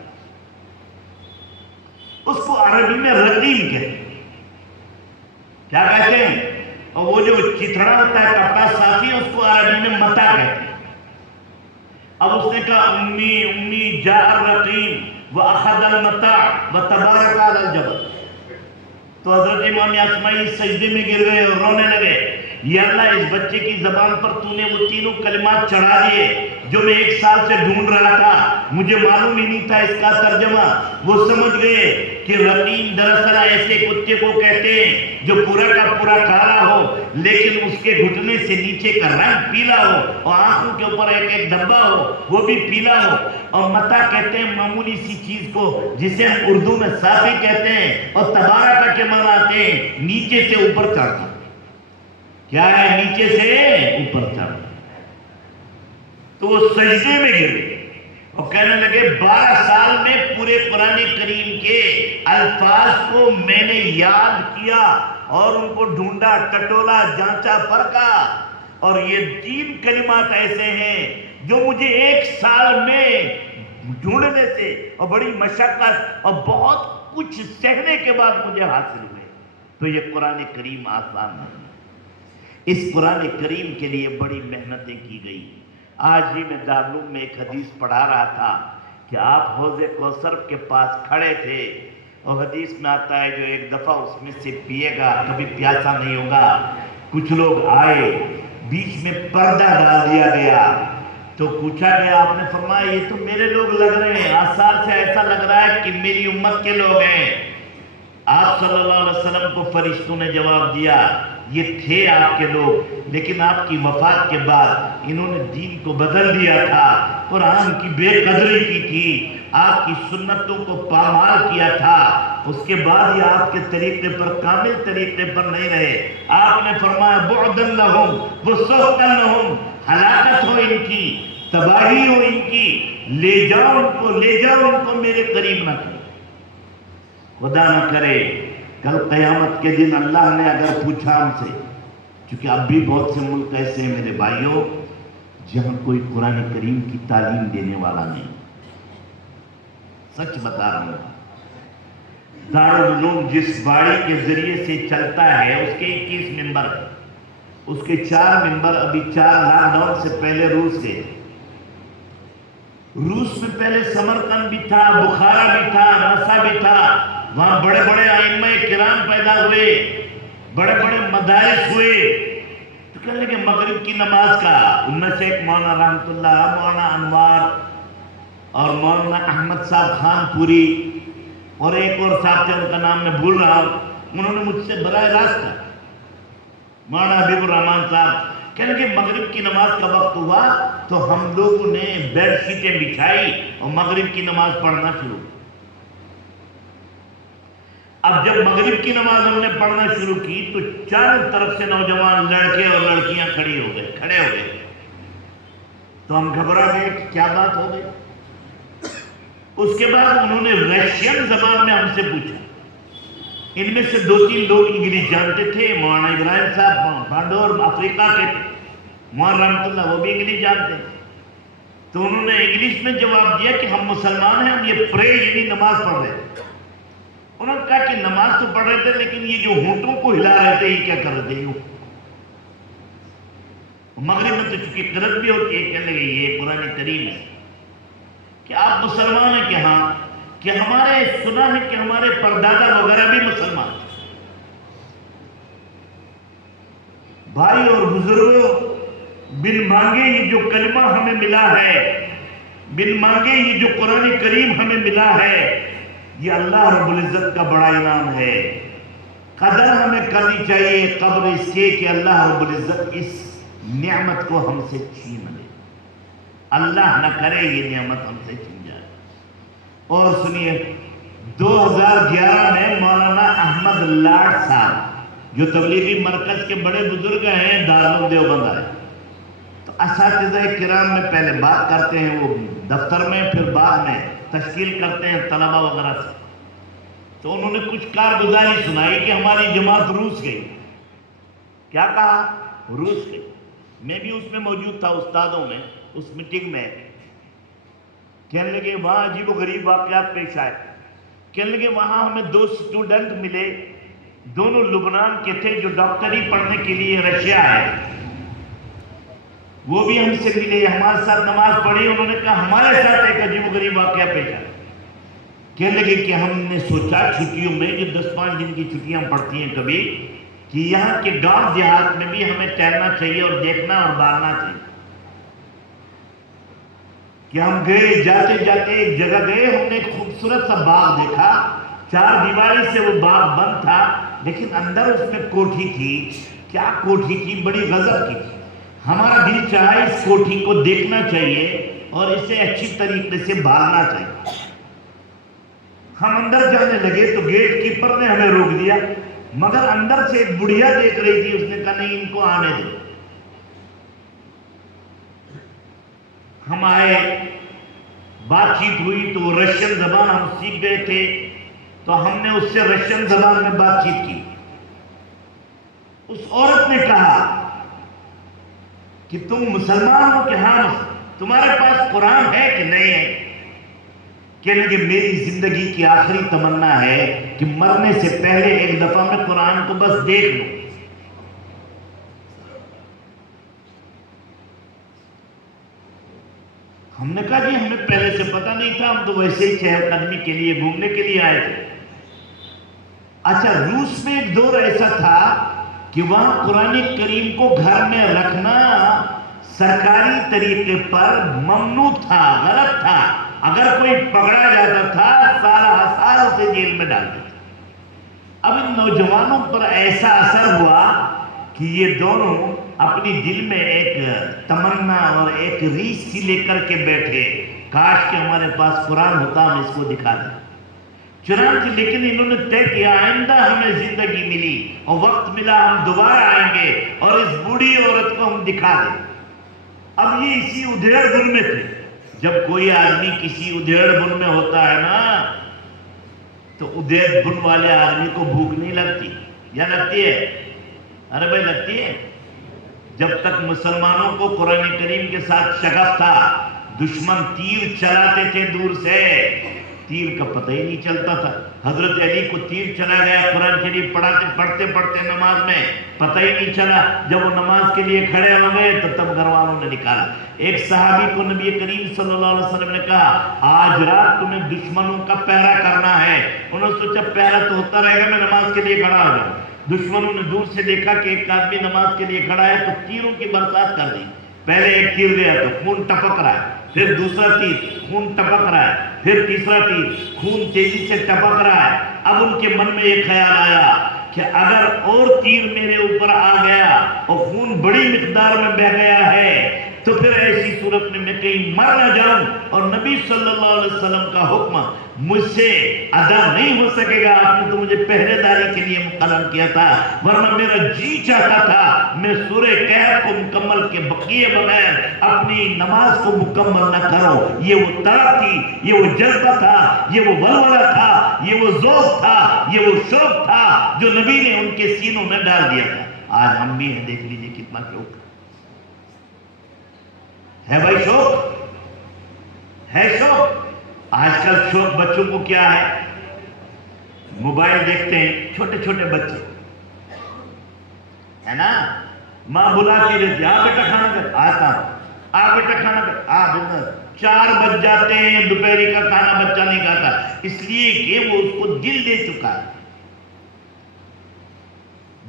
اس کو عربی میں رقیم کہتے ہیں. کیا کہتے ہیں؟ اور وہ جو چتھڑا ہوتا ہے، کپڑا صافی، اس کو عربی میں متا کہتے ہیں. اب اس نے کہا امی امی جاء الرقیم واخذ المتاع وتبارک علی الجبل. تو حضرت امام اسماعیل سجدے میں گر گئے اور رونے لگے. یا اللہ، اس بچے کی زبان پر تو نے وہ 3 کلمات چڑھا دیے جو میں 1 سال سے ڈھونڈ رہا تھا، مجھے معلوم ہی نہیں تھا اس کا ترجمہ. وہ سمجھ گئے کہ رقیم دراصل ایسے کتے کو کہتے ہیں جو پورا کا پورا کالا ہو، لیکن اس کے گھٹنے سے نیچے کا رنگ پیلا ہو اور آنکھوں کے اوپر ایک ایک دھبا ہو، وہ بھی پیلا ہو. اور متا کہتے ہیں معمولی سی چیز کو جسے ہم اردو میں صافی کہتے ہیں. اور تبارک کے معنی آتے ہیں نیچے سے اوپر چڑھنا. کیا ہے؟ نیچے سے اوپر چڑھنا. تو وہ سجدے میں گر گئے اور کہنے لگے 12 سال میں پورے قرآن کریم کے الفاظ کو میں نے یاد کیا اور ان کو ڈھونڈا، ٹٹولا، جانچا، پرکھا، اور یہ 3 کلمات ایسے ہیں جو مجھے 1 سال میں ڈھونڈنے سے اور بڑی مشقت اور بہت کچھ سہنے کے بعد مجھے حاصل ہوئے. تو یہ قرآن کریم آسان نہیں. اس قرآن کریم کے لیے بڑی محنتیں کی گئی. آج ہی میں دارالعلوم میں ایک حدیث پڑھا رہا تھا کہ آپ حوض کوثر کے پاس کھڑے تھے اور حدیث میں آتا ہے جو ایک دفعہ اس میں سے پیے گا کبھی پیاسا نہیں ہوگا. کچھ لوگ آئے، بیچ میں پردہ ڈال دیا گیا تو پوچھا گیا، آپ نے فرمایا یہ تو میرے لوگ لگ رہے ہیں، آثار سے ایسا لگ رہا ہے کہ میری امت کے لوگ ہیں. آپ صلی اللہ علیہ وسلم کو فرشتوں نے جواب دیا یہ تھے آپ کے لوگ، لیکن آپ کی وفات کے بعد انہوں نے دین کو بدل دیا تھا، قرآن کی بے قدری کی تھی، آپ کی سنتوں کو پامال کیا تھا. اس کے بعد یہ آپ کے طریقے پر، کامل طریقے پر نہیں رہے. آپ نے فرمایا بعدا لہم وسحقا لہم، ہلاکت ہو ان کی، تباہی ہو ان کی، لے جاؤ ان کو، لے جاؤ ان کو، میرے قریب نہ کرو. خدا نہ کرے کل قیامت کے دن اللہ نے اگر پوچھا ہم سے، چونکہ اب بھی بہت سے ملک ایسے ہیں میرے بھائیوں جہاں کوئی قرآن کریم کی تعلیم دینے والا نہیں. سچ بتا رہا ہوں. دارالعلوم جس باڑی کے ذریعے سے چلتا ہے اس کے 21 ممبر، اس کے 4 ممبر ابھی 4 لاک ڈاؤن سے پہلے روس گئے. روس میں پہلے سمرقند بھی تھا، بخارا بھی تھا، ناسا بھی تھا. وہاں بڑے بڑے ائمہ کرام پیدا ہوئے، بڑے بڑے مدارس ہوئے. تو کہنے لگے مغرب کی نماز کا، ان میں سے ایک مولانا رحمت اللہ، مولانا انوار اور مولانا احمد صاحب خان پوری اور ایک اور صاحب تھے ان کا نام میں بھول رہا ہوں، انہوں نے مجھ سے براہ راست کہا، مولانا حبیب الرحمان صاحب کہنے لگے مغرب کی نماز کا وقت ہوا تو ہم لوگوں نے بیڈ شیٹیں بچھائی اور مغرب کی نماز پڑھنا شروع. اب جب مغرب کی نماز ہم نے پڑھنا شروع کی تو چاروں طرف سے نوجوان لڑکے اور لڑکیاں کھڑے ہو گئے تو ہم گھبرا گئے کہ کیا بات ہو گئی. اس کے بعد انہوں نے رشین زبان میں ہم سے پوچھا. ان میں سے 2-3 لوگ انگلش جانتے تھے. مولانا ابراہیم صاحب پانڈور افریقہ کے تھے, مولانا رحمت اللہ وہ بھی انگلش جانتے ہیں. تو انہوں نے انگلش میں جواب دیا کہ ہم مسلمان ہیں, ہم یہ پرے یعنی نماز پڑھ رہے ہیں. انہوں نے کہا کہ نماز تو پڑھ رہے تھے لیکن یہ جو ہونٹوں کو ہلا رہے تھے یہ کیا کر رہے تھے. مغرب میں تو چونکہ قرت بھی ہوتی ہے, کہنے لگے یہ قرآن کریم ہے. کہ آپ مسلمان ہیں؟ کہ ہاں. کہ ہمارے سنا ہے کہ ہمارے پردادا وغیرہ بھی مسلمان ہیں. بھائی اور بزرگوں, بن مانگے یہ جو کلمہ ہمیں ملا ہے, بن مانگے یہ جو قرآن کریم ہمیں ملا ہے, یہ اللہ رب العزت کا بڑا انعام ہے. قدر ہمیں کرنی چاہیے قبل اس کے کہ اللہ رب العزت اس نعمت کو ہم سے چھین لے. اللہ نہ کرے یہ نعمت ہم سے چھین جائے. اور سنیے, 2011 میں مولانا احمد لاڈ صاحب جو تبلیغی مرکز کے بڑے بزرگ ہیں, دارالعلوم دیوبند آئے. تو اساتذہ کرام میں پہلے بات کرتے ہیں وہ دفتر میں, پھر بعد میں تشکیل کرتے ہیں طلبہ وغیرہ سے. تو انہوں نے کچھ کارگزاری سنائی کہ ہماری جماعت روس گئی. کیا کہا؟ روس گئی. میں بھی اس میں موجود تھا استادوں میں, اس میٹنگ میں. کہنے لگے وہاں عجیب و غریب واقعات پیش آئے. کہنے لگے وہاں ہمیں 2 اسٹوڈنٹ ملے, دونوں لبنان کے تھے جو ڈاکٹری پڑھنے کے لیے رشیا آئے. وہ بھی ہم سے ملے, ہمارے ساتھ نماز پڑھی. انہوں نے کہا ہمارے ساتھ ایک عجیب و غریب واقعہ پیش آیا. کہنے لگے کہ ہم نے سوچا چھٹیوں میں جو 10-5 دن کی چھٹیاں پڑتی ہیں کبھی, کہ یہاں کے گاؤں دیہات میں بھی ہمیں ٹہلنا چاہیے اور دیکھنا اور بارنا چاہیے. کہ ہم گئے, جاتے جاتے ایک جگہ گئے, ہم نے ایک خوبصورت سا باغ دیکھا. 4 دیواری سے وہ باغ بند تھا, لیکن اندر اس میں کوٹھی تھی. کیا کوٹھی تھی, بڑی غضب کی تھی. ہمارا دل چاہا اس کوٹھی کو دیکھنا چاہیے اور اسے اچھی طریقے سے بھالنا چاہیے. ہم اندر جانے لگے تو گیٹ کیپر نے ہمیں روک دیا, مگر اندر سے ایک بڑھیا دیکھ رہی تھی. اس نے کہا نہیں, ان کو آنے دو. ہم آئے, بات چیت ہوئی تو رشین زبان ہم سیکھ گئے تھے, تو ہم نے اس سے رشین زبان میں بات چیت کی. اس عورت نے کہا کہ تم مسلمان ہو؟ کہ ہاں. تمہارے پاس قرآن ہے کہ نہیں ہے؟ کہنے لگے میری زندگی کی آخری تمنا ہے کہ مرنے سے پہلے ایک دفعہ میں قرآن کو بس دیکھ لوں. ہم نے کہا جی ہمیں پہلے سے پتہ نہیں تھا, ہم تو ویسے ہی 6 قدمی کے لیے گھومنے کے لیے آئے تھے. اچھا, روس میں ایک دور ایسا تھا کہ وہاں قرآن کریم کو گھر میں رکھنا سرکاری طریقے پر ممنوع تھا, غلط تھا. اگر کوئی پکڑا جاتا تھا سال اسے جیل میں ڈال دیتے. اب ان نوجوانوں پر ایسا اثر ہوا کہ یہ دونوں اپنی دل میں ایک تمنا اور ایک ریس سی لے کر کے بیٹھے, کاش کہ ہمارے پاس قرآن ہوتا, ہم اس کو دکھا دیں. چنانچہ لیکن انہوں نے طے کیا آئندہ ہمیں زندگی ملی اور وقت ملا ہم دوبارہ آئیں گے اور اس بوڑھی عورت کو ہم دکھا دیں. اب یہ اسی ادھیڑ بن میں تھے. جب کوئی آدمی کسی ادھیڑ بن میں ہوتا ہے نا, تو ادھیڑ بن والے آدمی کو بھوک نہیں لگتی, یا لگتی ہے؟ ارے بھائی لگتی ہے. جب تک مسلمانوں کو قرآن کریم کے ساتھ شغف تھا, دشمن تیر چلاتے تھے دور سے, تیر کا پتہ ہی نہیں چلتا تھا. حضرت علی کو تیر چلا گیا قرآن شریف پڑھتے پڑھتے نماز میں, پتہ ہی نہیں چلا. جب وہ نماز کے لیے کھڑے ہو گئے تو تب گھر والوں نے نکالا. ایک صحابی کو نبی کریم صلی اللہ علیہ وسلم نے کہا آج رات تمہیں دشمنوں کا پہرا کرنا ہے. انہوں نے سوچا پہرا تو ہوتا رہے گا, میں نماز کے لیے کھڑا ہو گیا. دشمنوں نے دور سے دیکھا کہ ایک آدمی نماز کے لیے کھڑا ہے تو تیروں کی برسات کر دی. پہلے ایک تیر گیا تو خون ٹپک رہا ہے, پھر دوسرا تیر خون ٹپک رہا ہے, پھر تیسرا تیر خون تیزی سے ٹپک رہا ہے. اب ان کے من میں ایک خیال آیا کہ اگر اور تیر میرے اوپر آ گیا اور خون بڑی مقدار میں بہہ گیا ہے تو پھر ایسی صورت میں کہیں مر نہ جاؤں اور نبی صلی اللہ علیہ وسلم کا حکم مجھ سے ادا نہیں ہو سکے گا، آپ نے تو مجھے پہرے داری کے لیے مقرر کیا تھا، ورنہ میرا جی چاہتا تھا میں سورہ کہف کو مکمل کے بقیے بغیر اپنی نماز کو مکمل نہ کروں۔ یہ وہ طلب تھی، یہ وہ جذبہ تھا، یہ وہ ولولہ تھا، یہ وہ ذوق تھا، یہ وہ شوق تھا جو نبی نے ان کے سینوں میں ڈال دیا تھا۔ آج ہم بھی ہیں، دیکھ لیجئے کتنا شوق ہے بھائی، شوق ہے، شوق۔ آج کل شوق بچوں کو کیا ہے؟ موبائل دیکھتے ہیں، چھوٹے چھوٹے بچے ہے نا، ماں بلاتی رہتی، آ بیٹا کھانا کر، آتا ہوں، آ بیٹا کھانا کر، آ بیٹا۔ 4 بج جاتے ہیں، دوپہری کا کھانا بچہ نہیں کھاتا، اس لیے کہ وہ اس کو دل دے چکا ہے۔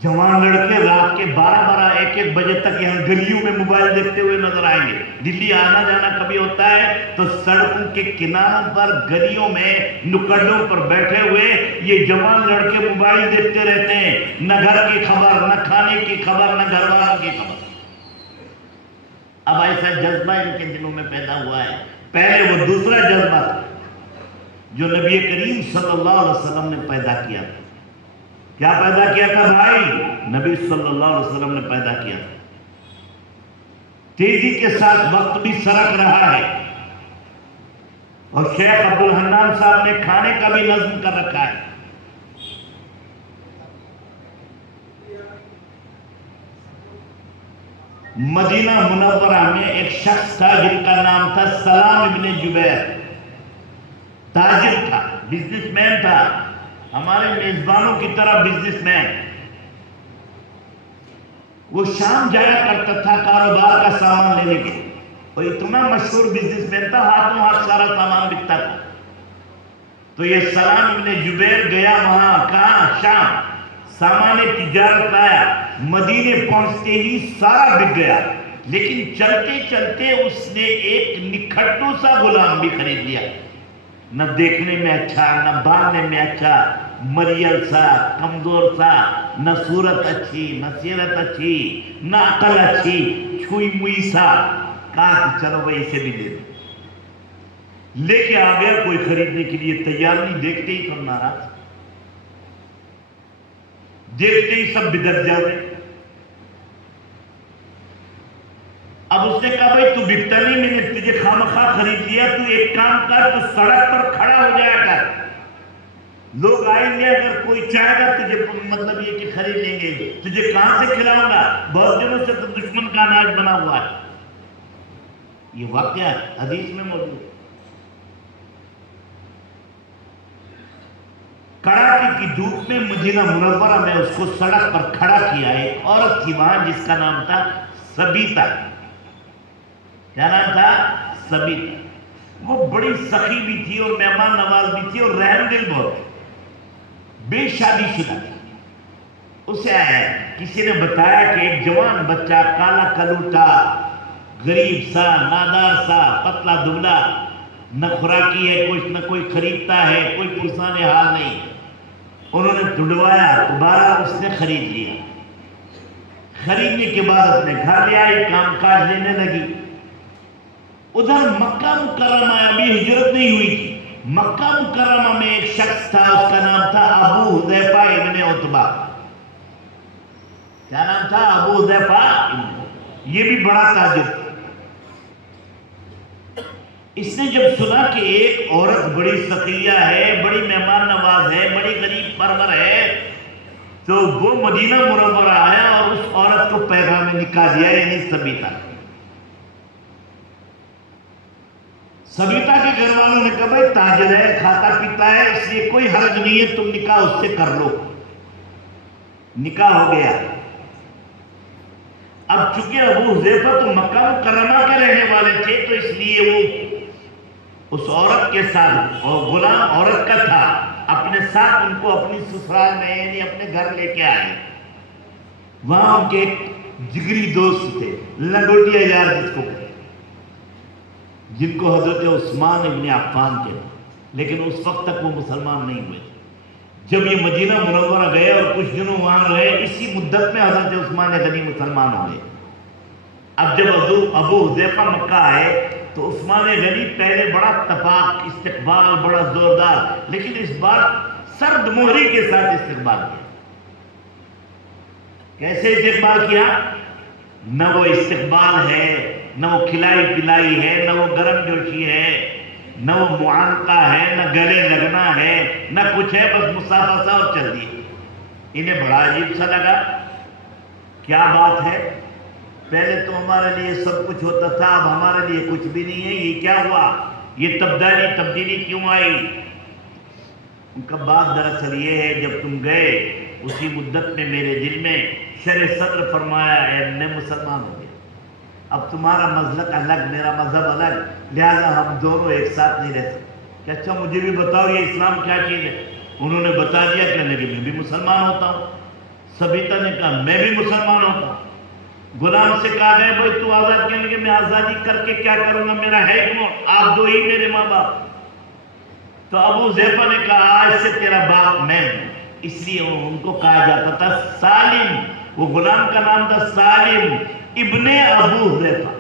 جوان لڑکے رات کے 12 1 بجے تک یہاں گلیوں میں موبائل دیکھتے ہوئے نظر آئیں گے۔ دلی آنا جانا کبھی ہوتا ہے تو سڑکوں کے کناروں پر، گلیوں میں، نکڑوں پر بیٹھے ہوئے یہ جوان لڑکے موبائل دیکھتے رہتے ہیں، نہ گھر کی خبر، نہ کھانے کی خبر، نہ گھر والوں کی خبر۔ اب ایسا جذبہ ان کے دلوں میں پیدا ہوا ہے۔ پہلے وہ دوسرا جذبہ تھا جو نبی کریم صلی اللہ علیہ وسلم نے پیدا کیا تھا۔ کیا پیدا کیا تھا بھائی؟ نبی صلی اللہ علیہ وسلم نے پیدا کیا تھا۔ تیزی کے ساتھ وقت بھی سرک رہا ہے، اور شیخ عبدالحنان صاحب نے کھانے کا بھی نظم کر رکھا ہے۔ مدینہ منورہ میں ایک شخص تھا جن کا نام تھا سلام ابن جبیر، تاجر تھا، بزنس مین تھا، ہمارے میزبانوں کی طرح بزنس مین۔ وہ شام جایا کرتا تھا کاروبار کا سامان لینے کے، اور اتنا مشہور بزنس مین تھا، ہاتھوں ہاتھ سارا سامان بکتا تھا۔ تو یہ سلام ابن جبیر گیا وہاں، کہاں؟ شام، سامان تجارت لایا، مدینے پہنچتے ہی سارا بک گیا، لیکن چلتے چلتے اس نے ایک نکھٹو سا غلام بھی خرید لیا، نہ دیکھنے میں اچھا، نہ باندھنے میں اچھا، مریل سا، کمزور سا، نہ صورت اچھی، نہ سیرت اچھی، نہ عقل اچھی، چھوئی موئی سا۔ کہا کہ چلو بھائی اسے بھی دے دو۔ لے کے آ گیا، کوئی خریدنے کے لیے تیار نہیں، دیکھتے ہی سب ناراض، دیکھتے ہی سب بدر جاتے۔ اب اس نے کہا بھائی تو بکتا نہیں، میں نے تجھے خامخواہ خرید لیا، تو ایک کام کر، تو سڑک پر کھڑا ہو جایا کر، لوگ آئیں گے، اگر کوئی چاہے گا تجھے، مطلب یہ کہ خرید لیں گے، تجھے کہاں سے کھلاؤں گا، بہت دنوں سے تو دشمن کا اناج بنا ہوا ہے۔ یہ واقعہ حدیث میں موجود ہے۔ کڑاکے کی دھوپ میں مدینہ منورہ میں اس کو سڑک پر کھڑا کیا، ایک عورت تھی وہاں جس کا نام تھا سبیتا۔ کیا نام تھا؟ سبیتا۔ وہ بڑی سخی بھی تھی اور مہمان نواز بھی تھی اور رحم دل بہت، بے شادی شدہ۔ اسے آیا، کسی نے بتایا کہ ایک جوان بچہ کالا کلوٹا، غریب سا، نادار سا، پتلا دبلا، نہ خوراکی ہے، کچھ نہ کوئی خریدتا ہے، کوئی پرسان حال نہیں۔ انہوں نے ڈھونڈوایا، دوبارہ اس نے خرید لیا۔ خریدنے کے بعد اپنے گھر لے آئی، کام کاج لینے لگی۔ ادھر مکہ مکرمہ، ابھی ہجرت نہیں ہوئی تھی، مکہ مکرمہ میں ایک شخص تھا، اس کا نام تھا ابو حذیفہ ابن عتبہ۔ کیا نام تھا؟ ابو حذیفہ۔ یہ بھی بڑا تاجر تھا۔ اس نے جب سنا کہ ایک عورت بڑی سخیہ ہے، بڑی مہمان نواز ہے، بڑی غریب پرور ہے، تو وہ مدینہ منورہ آیا اور اس عورت کو پیغام نکاح دیا، یعنی سبیتا۔ سبیتا کے گھر والوں نے کہا بھائی تاجر ہے، کھاتا پیتا ہے، اس لیے کوئی حرج نہیں ہے، تم نکاح اس سے کر لو۔ نکاح ہو گیا۔ اب چونکہ ابو حذیفہ تو مکہ مکرمہ کے رہنے والے تھے، تو اس لیے وہ اس عورت کے ساتھ، اور غلام عورت کا تھا، اپنے ساتھ ان کو اپنی سسرال میں، یعنی اپنے گھر لے کے آئے۔ وہاں ان کے ایک جگری دوست تھے، لنگوٹیا یار جس کو کہتے، جن کو حضرت عثمان ابن عفان کے، لیکن اس وقت تک وہ مسلمان نہیں ہوئے۔ جب یہ مدینہ منورہ گئے اور کچھ دنوں وہاں رہے، اسی مدت میں حضرت عثمان غنی مسلمان ہوئے۔ اب جب ابو حذیفہ مکہ آئے تو عثمان غنی پہلے بڑا تپاک استقبال بڑا زوردار، لیکن اس بار سرد مہری کے ساتھ استقبال کیا۔ کیسے استقبال کیا؟ نہ وہ استقبال ہے، نہ وہ کھلائی پلائی ہے، نہ وہ گرم جوشی ہے، نہ وہ معانقہ ہے، نہ گلے لگنا ہے، نہ کچھ ہے، بس مسافہ سا اور چل دیے۔ انہیں بڑا عجیب سا لگا، کیا بات ہے، پہلے تو ہمارے لیے سب کچھ ہوتا تھا، اب ہمارے لیے کچھ بھی نہیں ہے، یہ کیا ہوا، یہ تبدیلی کیوں آئی؟ ان کا بات دراصل یہ ہے، جب تم گئے اسی مدت میں میرے دل میں شرح صدر فرمایا ہے، میں مسلمان ہو گیا، اب تمہارا مذہب الگ میرا مذہب الگ، لہذا ہم دونوں ایک ساتھ نہیں رہ سکتے۔ کہ اچھا مجھے بھی بتاؤ یہ اسلام کیا چیز ہے؟ انہوں نے بتا دیا، کہنے لگے میں بھی مسلمان ہوتا ہوں۔ سبیتا نے کہا میں بھی مسلمان ہوتا ہوں۔ غلام سے کہا گیا بھائی تو آزاد، کہنے لگے میں آزادی کر کے کیا کروں گا، میرا ہے کون، آپ دو ہی میرے ماں باپ۔ تو ابو حذیفہ نے کہا آج سے تیرا باپ میں ہوں، اس لیے ان کو کہا جاتا تھا سالم، وہ غلام کا نام تھا سالم ابن ابو حذیفہ۔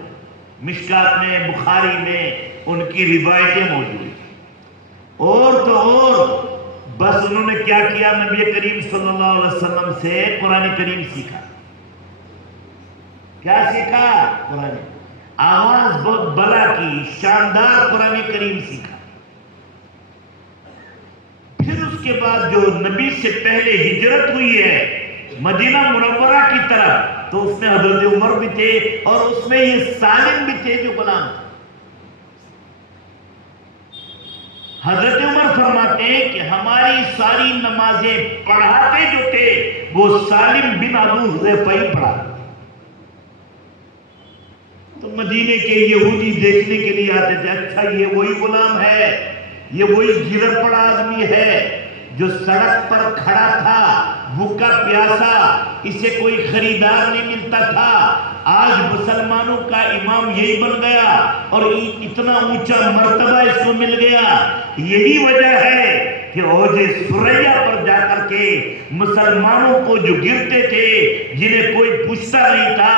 مشکات میں بخاری میں ان کی روایتیں موجود ہیں۔ اور تو اور بس انہوں نے کیا کیا، نبی کریم صلی اللہ علیہ وسلم سے قرآن کریم سیکھا۔ کیا سیکھا؟ قرآن، آواز بہت بلا کی، شاندار قرآن کریم سیکھا۔ پھر اس کے بعد جو نبی سے پہلے ہجرت ہوئی ہے مدینہ منورہ کی طرف، تو اس میں حضرت عمر بھی تھے اور اس میں یہ سالم بھی تھے جو غلام تھے۔ حضرت عمر فرماتے ہیں کہ ہماری ساری نمازیں پڑھاتے جو تھے وہ سالم بن ابو حذیفہ ہی پڑھاتے۔ تو مدینے کے یہودی دیکھنے کے لیے آتے تھے، اچھا یہ وہی غلام ہے، یہ وہی گرا پڑا آدمی ہے جو سڑک پر کھڑا تھا بھوکا پیاسا، اسے کوئی خریدار نہیں ملتا تھا، آج مسلمانوں کا امام یہی بن گیا اور اتنا اونچا مرتبہ اس کو مل گیا۔ یہی وجہ ہے کہ اوج سریا پر جا کر کے مسلمانوں کو جو گرتے تھے، جنہیں کوئی پوچھتا نہیں تھا،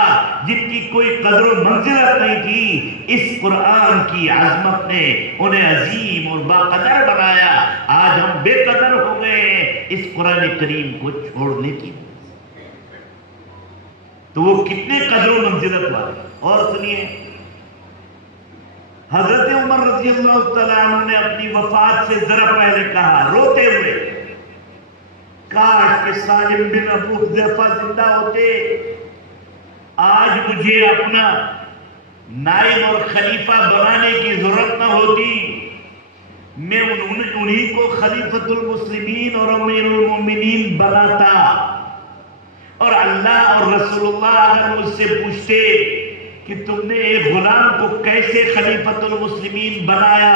جن کی کوئی قدر و منزلت نہیں تھی، اس قرآن کی عظمت نے انہیں عظیم اور باقدر بنایا۔ آج ہم بے قدر ہو گئے ہیں اس قرآن کریم کو چھوڑنے کی، تو وہ کتنے قدر و منزلت والے۔ اور سنیے، حضرت عمر رضی اللہ تعالیٰ عنہ نے اپنی وفات سے ذرا پہلے کہا روتے ہوئے، کاش کہ سالم بن ابو حذیفہ زندہ ہوتے، آج مجھے اپنا نائب اور خلیفہ بنانے کی ضرورت نہ ہوتی، میں انہی کو خلیفۃ المسلمین اور امیر المومنین بناتا، اور اللہ اور رسول اللہ اگر مجھ سے پوچھتے کہ تم نے ایک غلام کو کیسے خلیفۃ المسلمین بنایا،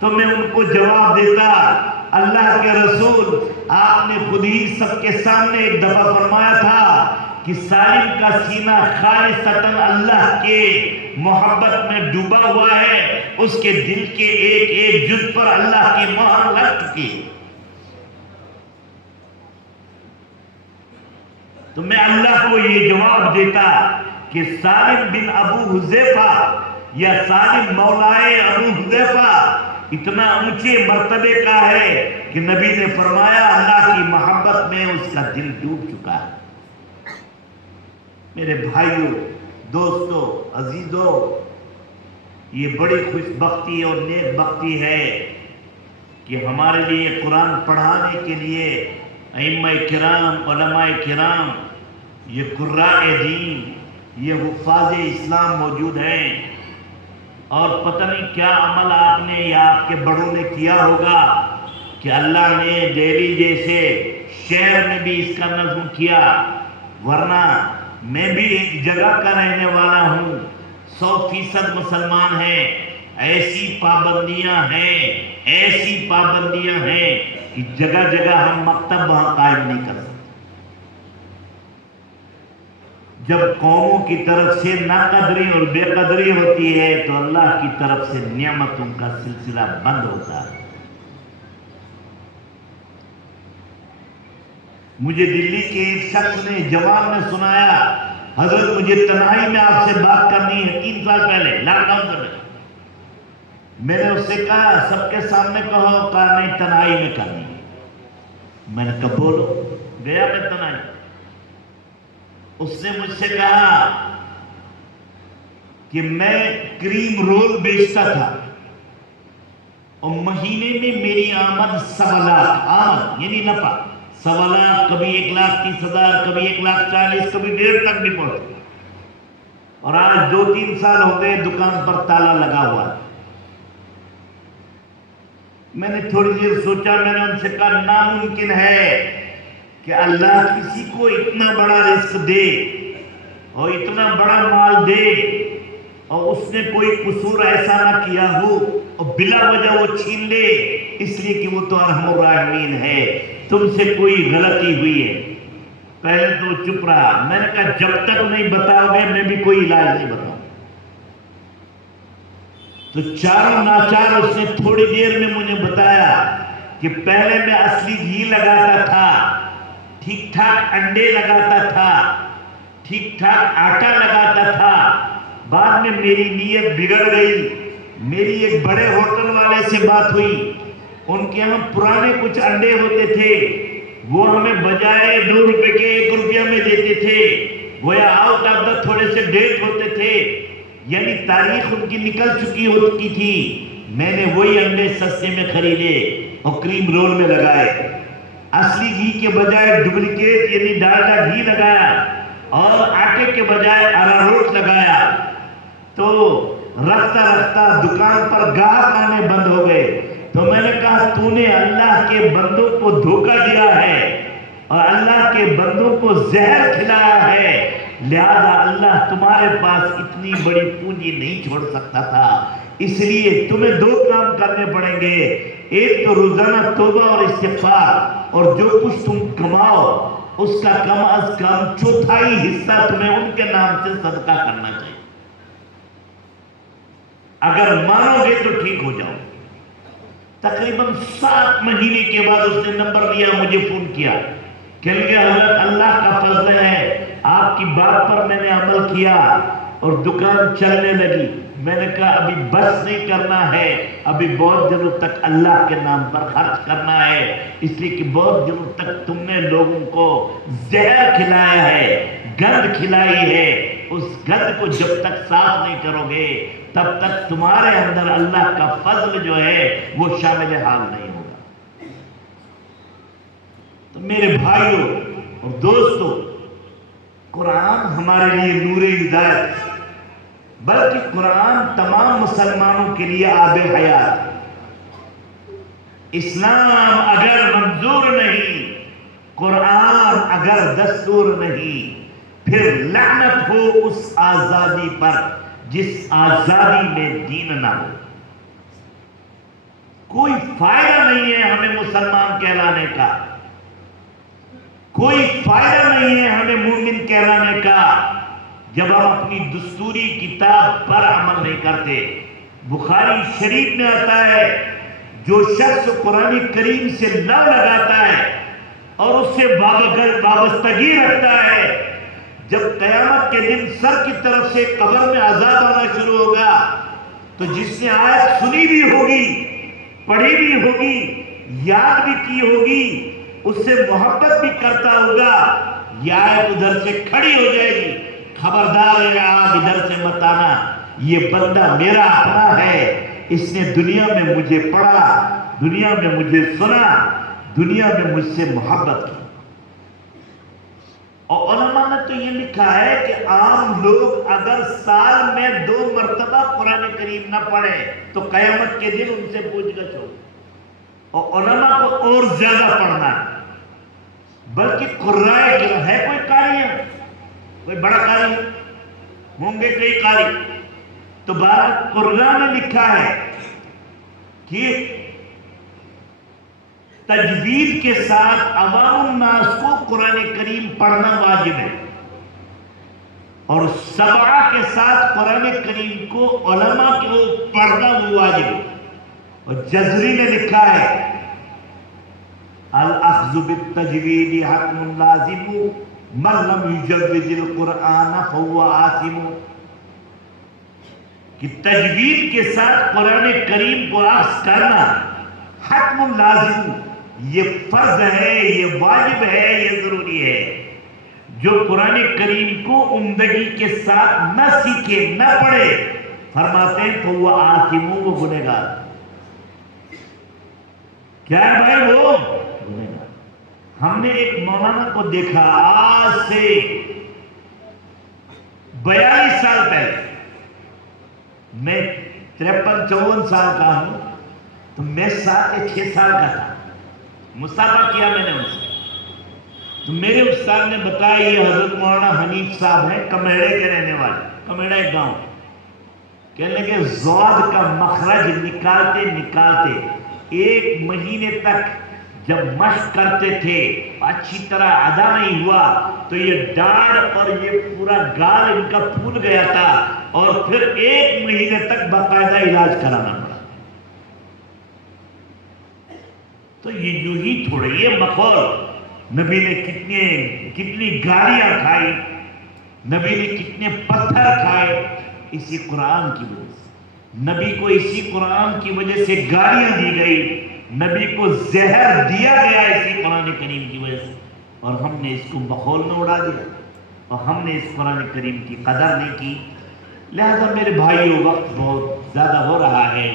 تو میں ان کو جواب دیتا، اللہ کے رسول آپ نے خود ہی سب کے سامنے ایک دفعہ فرمایا تھا کہ سالم کا سینہ خالصتاً اللہ کے محبت میں ڈوبا ہوا ہے، اس کے دل کے ایک ایک جز پر اللہ کی مہر لگ چکی۔ تو میں اللہ کو یہ جواب دیتا کہ سالم بن ابو حذیفہ یا سالم مولائے ابو حذیفہ اتنا اونچے مرتبے کا ہے کہ نبی نے فرمایا اللہ کی محبت میں اس کا دل ڈوب چکا ہے۔ میرے بھائیوں، دوستوں، عزیزوں، یہ بڑی خوش بختی اور نیک بختی ہے کہ ہمارے لیے قرآن پڑھانے کے لیے ائمہ کرام، علماء کرام، یہ قراء دین، یہ حفاظ اسلام موجود ہیں۔ اور پتہ نہیں کیا عمل آپ نے یا آپ کے بڑوں نے کیا ہوگا کہ اللہ نے دہلی جیسے شہر میں بھی اس کا نظم کیا، ورنہ میں بھی ایک جگہ کا رہنے والا ہوں، 100% مسلمان ہیں، ایسی پابندیاں ہیں کہ جگہ جگہ ہم مکتب وہاں قائم نہیں کر سکتے۔ جب قوموں کی طرف سے ناقدری اور بے قدری ہوتی ہے تو اللہ کی طرف سے نعمتوں کا سلسلہ بند ہوتا ہے۔ مجھے دلی کے ایک شخص نے جوان نے سنایا، حضرت مجھے تنہائی میں آپ سے بات کرنی ہے، 3 سال پہلے لاک ڈاؤن سے پہلے، میں نے اس سے کہا سب کے سامنے کہو، کہا نہیں تنہائی میں کرنی ہے۔ میں نے کہا بولو، گیا میں تنہائی۔ اس نے مجھ سے کہا کہ میں کریم رول بیچتا تھا اور مہینے میں میری آمد 1.25 لاکھ، آمد یعنی نفع 1.25 لاکھ، کبھی 1,30,000، کبھی 1,40,000، کبھی 1.5 تک بھی پہنچا۔ اور آج 2-3 سال ہو گئے دکان پر تالا لگا ہوا ہے۔ میں نے تھوڑی دیر سوچا، میں نے ان سے کہا ناممکن ہے کہ اللہ کسی کو اتنا بڑا رزق دے اور اتنا بڑا مال دے اور اس نے کوئی قصور ایسا نہ کیا ہو اور بلا وجہ وہ چھین لے، اس لیے کہ وہ تو ارحم الراحمین ہے، تم سے کوئی غلطی ہوئی ہے۔ پہلے تو چپ رہا۔ میں نے کہا جب تک نہیں بتاؤ گے میں بھی کوئی علاج نہیں بتاؤں۔ تو چاروں ناچار اس نے تھوڑی دیر میں مجھے بتایا کہ پہلے میں اصلی گھی لگاتا تھا، ٹھیک ٹھاک انڈے لگاتا تھا، ٹھیک ٹھاک آٹا لگاتا تھا، بعد میں میری نیت بگڑ گئی۔ میری ایک بڑے ہوٹل والے سے بات ہوئی، ان کے ہم پرانے کچھ انڈے ہوتے تھے، وہ ہمیں بجائے 2 روپے کے 1 روپیہ میں دیتے تھے، گویا آؤٹ آف دا تھوڑے سے ڈیٹ ہوتے تھے، یعنی تاریخ ان کی نکل چکی ہوتی تھی۔ میں نے وہی انڈے سستے میں خریدے اور کریم رول میں لگائے، اصلی گھی کے بجائے ڈپلیکیٹ یعنی ڈالڈا گھی لگایا اور آٹے کے بجائے اراروٹ لگایا۔ تو رفتہ رفتہ دکان پر گاہک آنے بند ہو گئے۔ تو میں نے کہا تو نے اللہ کے بندوں کو دھوکہ دیا ہے اور اللہ کے بندوں کو زہر کھلایا ہے، لہذا اللہ تمہارے پاس اتنی بڑی پونجی نہیں چھوڑ سکتا تھا، اس لیے تمہیں 2 کام کرنے پڑیں گے، ایک تو روزانہ توبہ اور استغفار، اور جو کچھ تم کماؤ اس کا کم از کم 1/4 حصہ تمہیں ان کے نام سے صدقہ کرنا چاہیے۔ اگر مانو گے تو ٹھیک ہو جاؤ۔ تقریباً 7 مہینے کے بعد اس نے نمبر لیا، مجھے فون کیا، کہنے لگا حضرت اللہ کا فضل ہے، آپ کی بات پر میں نے عمل کیا اور دکان چلنے لگی۔ میں نے کہا ابھی بس نہیں کرنا ہے، ابھی بہت دنوں تک اللہ کے نام پر خرچ کرنا ہے، اس لیے کہ بہت دنوں تک تم نے لوگوں کو زہر کھلایا ہے، گند کھلائی ہے، اس گند کو جب تک صاف نہیں کرو گے تب تک تمہارے اندر اللہ کا فضل جو ہے وہ شامل حال نہیں ہوگا۔ تو میرے بھائیوں اور دوستوں، قرآن ہمارے لیے نور ہدایت، بلکہ قرآن تمام مسلمانوں کے لیے آب حیات۔ اسلام اگر منظور نہیں، قرآن اگر دستور نہیں، پھر لعنت ہو اس آزادی پر جس آزادی میں دین نہ ہو۔ کوئی فائدہ نہیں ہے ہمیں مسلمان کہلانے کا، کوئی فائدہ نہیں ہے ہمیں مومن کہلانے کا جب ہم اپنی دستوری کتاب پر عمل نہیں کرتے۔ بخاری شریف میں آتا ہے جو شخص قرآن کریم سے لو لگاتا ہے اور اس سے وابستگی رکھتا ہے، جب قیامت کے دن سر کی طرف سے قبر میں عذاب آنا شروع ہوگا تو جس نے آیت سنی بھی ہوگی، پڑھی بھی ہوگی، یاد بھی کی ہوگی، اس سے محبت بھی کرتا ہوگا، یہ آیت ادھر سے کھڑی ہو جائے گی، خبردار ہے آگ ادھر سے مت آنا، یہ بندہ میرا اپنا ہے، اس نے دنیا میں مجھے پڑھا، دنیا میں مجھے سنا، دنیا میں مجھ سے محبت کی۔ اور علماء نے تو یہ لکھا ہے کہ عام لوگ اگر سال میں 2 مرتبہ قرآن کریم نہ پڑھے تو قیامت کے دن ان سے پوچھ گچھ ہو، اور علماء کو اور زیادہ پڑھنا ہے، بلکہ قرائے کرام ہے، کوئی قاری ہے، کوئی بڑا قاری ہوں گے کئی قاری، تو قرآن نے لکھا ہے کہ تجوید کے ساتھ عوام الناس کو قرآن کریم پڑھنا واجب ہے، اور 7 کے ساتھ قرآن کریم کو علماء کو پڑھنا وہ واجب ہے۔ اور جزری نے لکھا ہے الاخذ بالتجوید حتم لازم من لم یجوز القرآن فهو آثم، کہ تجوید کے ساتھ قرآن کریم کو اخذ کرنا حتم لازم، یہ فرض ہے، یہ واجب ہے، یہ ضروری ہے۔ جو قرآن کریم کو عمدگی کے ساتھ نہ سیکھے، نہ پڑھے، فرماتے ہیں تو وہ آثم، وہ گنہگار۔ کیا ہے بھائی؟ وہ گنہگار۔ ہم نے ایک مولانا کو دیکھا آج سے 42 سال پہلے، میں 53-54 سال کا ہوں، تو میں 7 یا 6 سال کا تھا، مسافہ کیا میں نے ان سے، تو میرے استاد نے بتایا یہ حضرت مولانا حنیف صاحب ہیں، کمیڑے کے رہنے والے، کمیڑا ایک گاؤں۔ کہنے لگے زواد کا مخرج نکالتے نکالتے 1 مہینے تک جب مشق کرتے تھے، اچھی طرح ادا نہیں ہوا تو یہ ڈاڑھ اور یہ پورا گال ان کا پھول گیا تھا، اور پھر 1 مہینے تک باقاعدہ علاج کرانا پڑا۔ تو یہ یوں ہی تھوڑے، یہ مخول نبی نے کتنی گالیاں کھائی، نبی نے کتنے پتھر کھائے، اسی قرآن کی وجہ سے۔ نبی کو اسی قرآن کی وجہ سے گالیاں دی گئی، نبی کو زہر دیا گیا اسی قرآن کریم کی وجہ سے، اور ہم نے اس کو مخول میں اڑا دیا، اور ہم نے اس قرآن کریم کی قدر نہیں کی۔ لہذا میرے بھائیو، وقت بہت زیادہ ہو رہا ہے،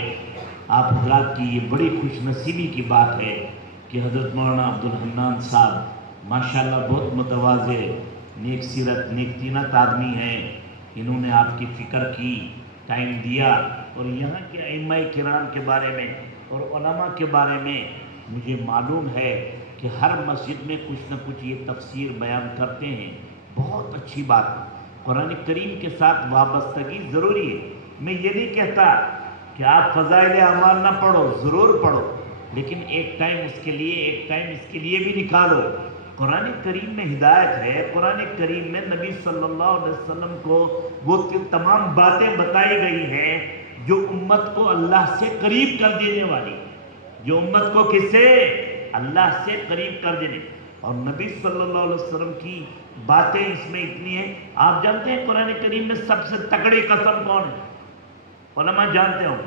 آپ حضرات کی یہ بڑی خوش نصیبی کی بات ہے کہ حضرت مولانا عبدالحنان صاحب ماشاءاللہ بہت متواضع، نیک سیرت، نیک طینت آدمی ہیں، انہوں نے آپ کی فکر کی، ٹائم دیا، اور یہاں کے ائمہ کرام کے بارے میں اور علماء کے بارے میں مجھے معلوم ہے کہ ہر مسجد میں کچھ نہ کچھ یہ تفسیر بیان کرتے ہیں، بہت اچھی بات۔ قرآن کریم کے ساتھ وابستگی ضروری ہے۔ میں یہ نہیں کہتا کہ آپ فضائل اعمال نہ پڑھو، ضرور پڑھو، لیکن ایک ٹائم اس کے لیے بھی نکالو۔ قرآن کریم میں ہدایت ہے، قرآن کریم میں نبی صلی اللہ علیہ وسلم کو وہ تمام باتیں بتائی گئی ہیں جو امت کو اللہ سے قریب کر دینے والی، جو امت کو کس سے؟ اللہ سے قریب کر دینے۔ اور نبی صلی اللہ علیہ وسلم کی باتیں اس میں اتنی ہیں۔ آپ جانتے ہیں قرآن کریم میں سب سے تکڑی قسم کون ہے؟ علماء جانتے ہوں۔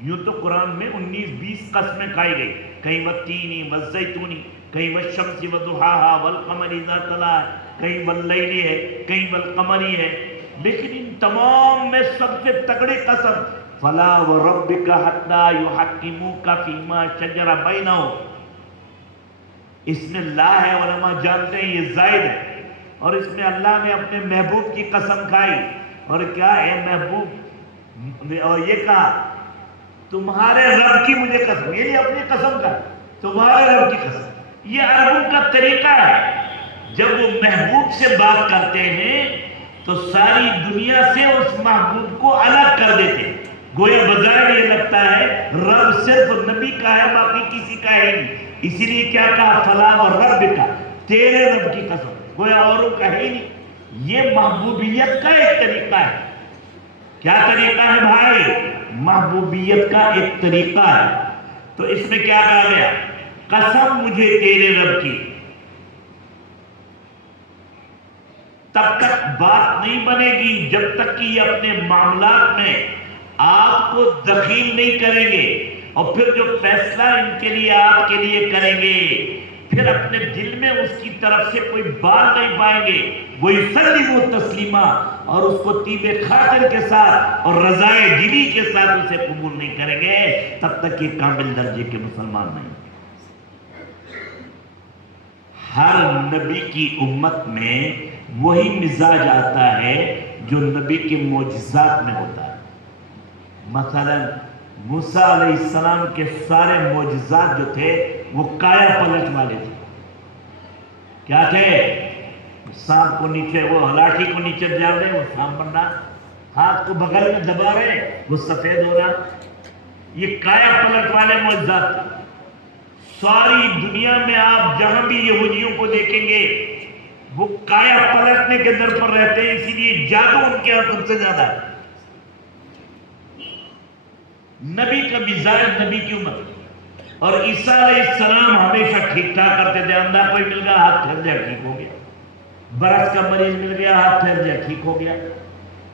یوں تو قرآن میں 19-20 قسمیں کھائی گئی، کہیں والتین والزیتون، کہیں والشمس وضحاہا والقمر اذا تلاہا، کہیں واللیل ہے، کہیں والقمر ہے، لیکن ان تمام میں سب سے تکڑی قسم فلا وربک حتی یحکموک فیما شجر بینہم، اس میں لا ہے، علماء جانتے ہیں یہ زائد ہے، اور اس میں اللہ نے اپنے محبوب کی قسم کھائی، اور کیا ہے محبوب، اور یہ کہا تمہارے رب کی مجھے قسم، یہ نہیں اپنی قسم کا، تمہارے رب کی قسم۔ یہ عربوں کا طریقہ ہے، جب وہ محبوب سے بات کرتے ہیں تو ساری دنیا سے اس محبوب کو الگ کر دیتے، گویا بظاہر یہ لگتا ہے رب صرف نبی کا ہے، باقی کسی کا ہے نہیں، اسی لیے کیا کہا فلا وربک، تیرے رب کی قسم، گویا اوروں کا ہے ہی نہیں۔ یہ محبوبیت کا ایک طریقہ ہے۔ کیا طریقہ ہے بھائی؟ محبوبیت کا ایک طریقہ ہے۔ تو اس میں کیا کہا گیا؟ قسم مجھے تیرے رب کی، تب تک بات نہیں بنے گی جب تک کہ یہ اپنے معاملات میں آپ کو دخیل نہیں کریں گے، اور پھر جو فیصلہ ان کے لیے آپ کے لیے کریں گے، پھر اپنے دل میں اس کی طرف سے کوئی بات نہیں پائیں گے، وہی سلیم و تسلیمہ، اور اس کو طیب خاطر کے ساتھ اور رضائے دلی کے ساتھ اسے قبول نہیں کریں گے، تب تک یہ کامل درجے کے مسلمان نہیں۔ ہر نبی کی امت میں وہی مزاج آتا ہے جو نبی کے معجزات میں ہوتا ہے۔ مثلا موسیٰ علیہ السلام کے سارے معجزات جو تھے وہ کایا پلٹ والے تھے۔ کیا تھے؟ سانپ کو نیچے، وہ لاٹھی کو نیچے ڈال رہے، وہ سانپ بن رہا، ہاتھ کو بغل میں دبا رہے، وہ سفید ہو رہا، یہ کایا پلٹ والے معجزات تھے۔ ساری دنیا میں آپ جہاں بھی یہودیوں کو دیکھیں گے وہ کایا پلٹنے کے در پر رہتے ہیں، اسی لیے جادو ان کے ہاں سب سے زیادہ ہے۔ نبی کا مزاج، نبی کی امت، اور عیسیٰ علیہ السلام ہمیشہ ٹھیک ٹھاک کرتے تھے، اندھا کوئی مل گیا ہاتھ پھیر دیا ٹھیک ہو گیا، برس کا مریض مل گیا ہاتھ پھیر دیا ٹھیک ہو گیا،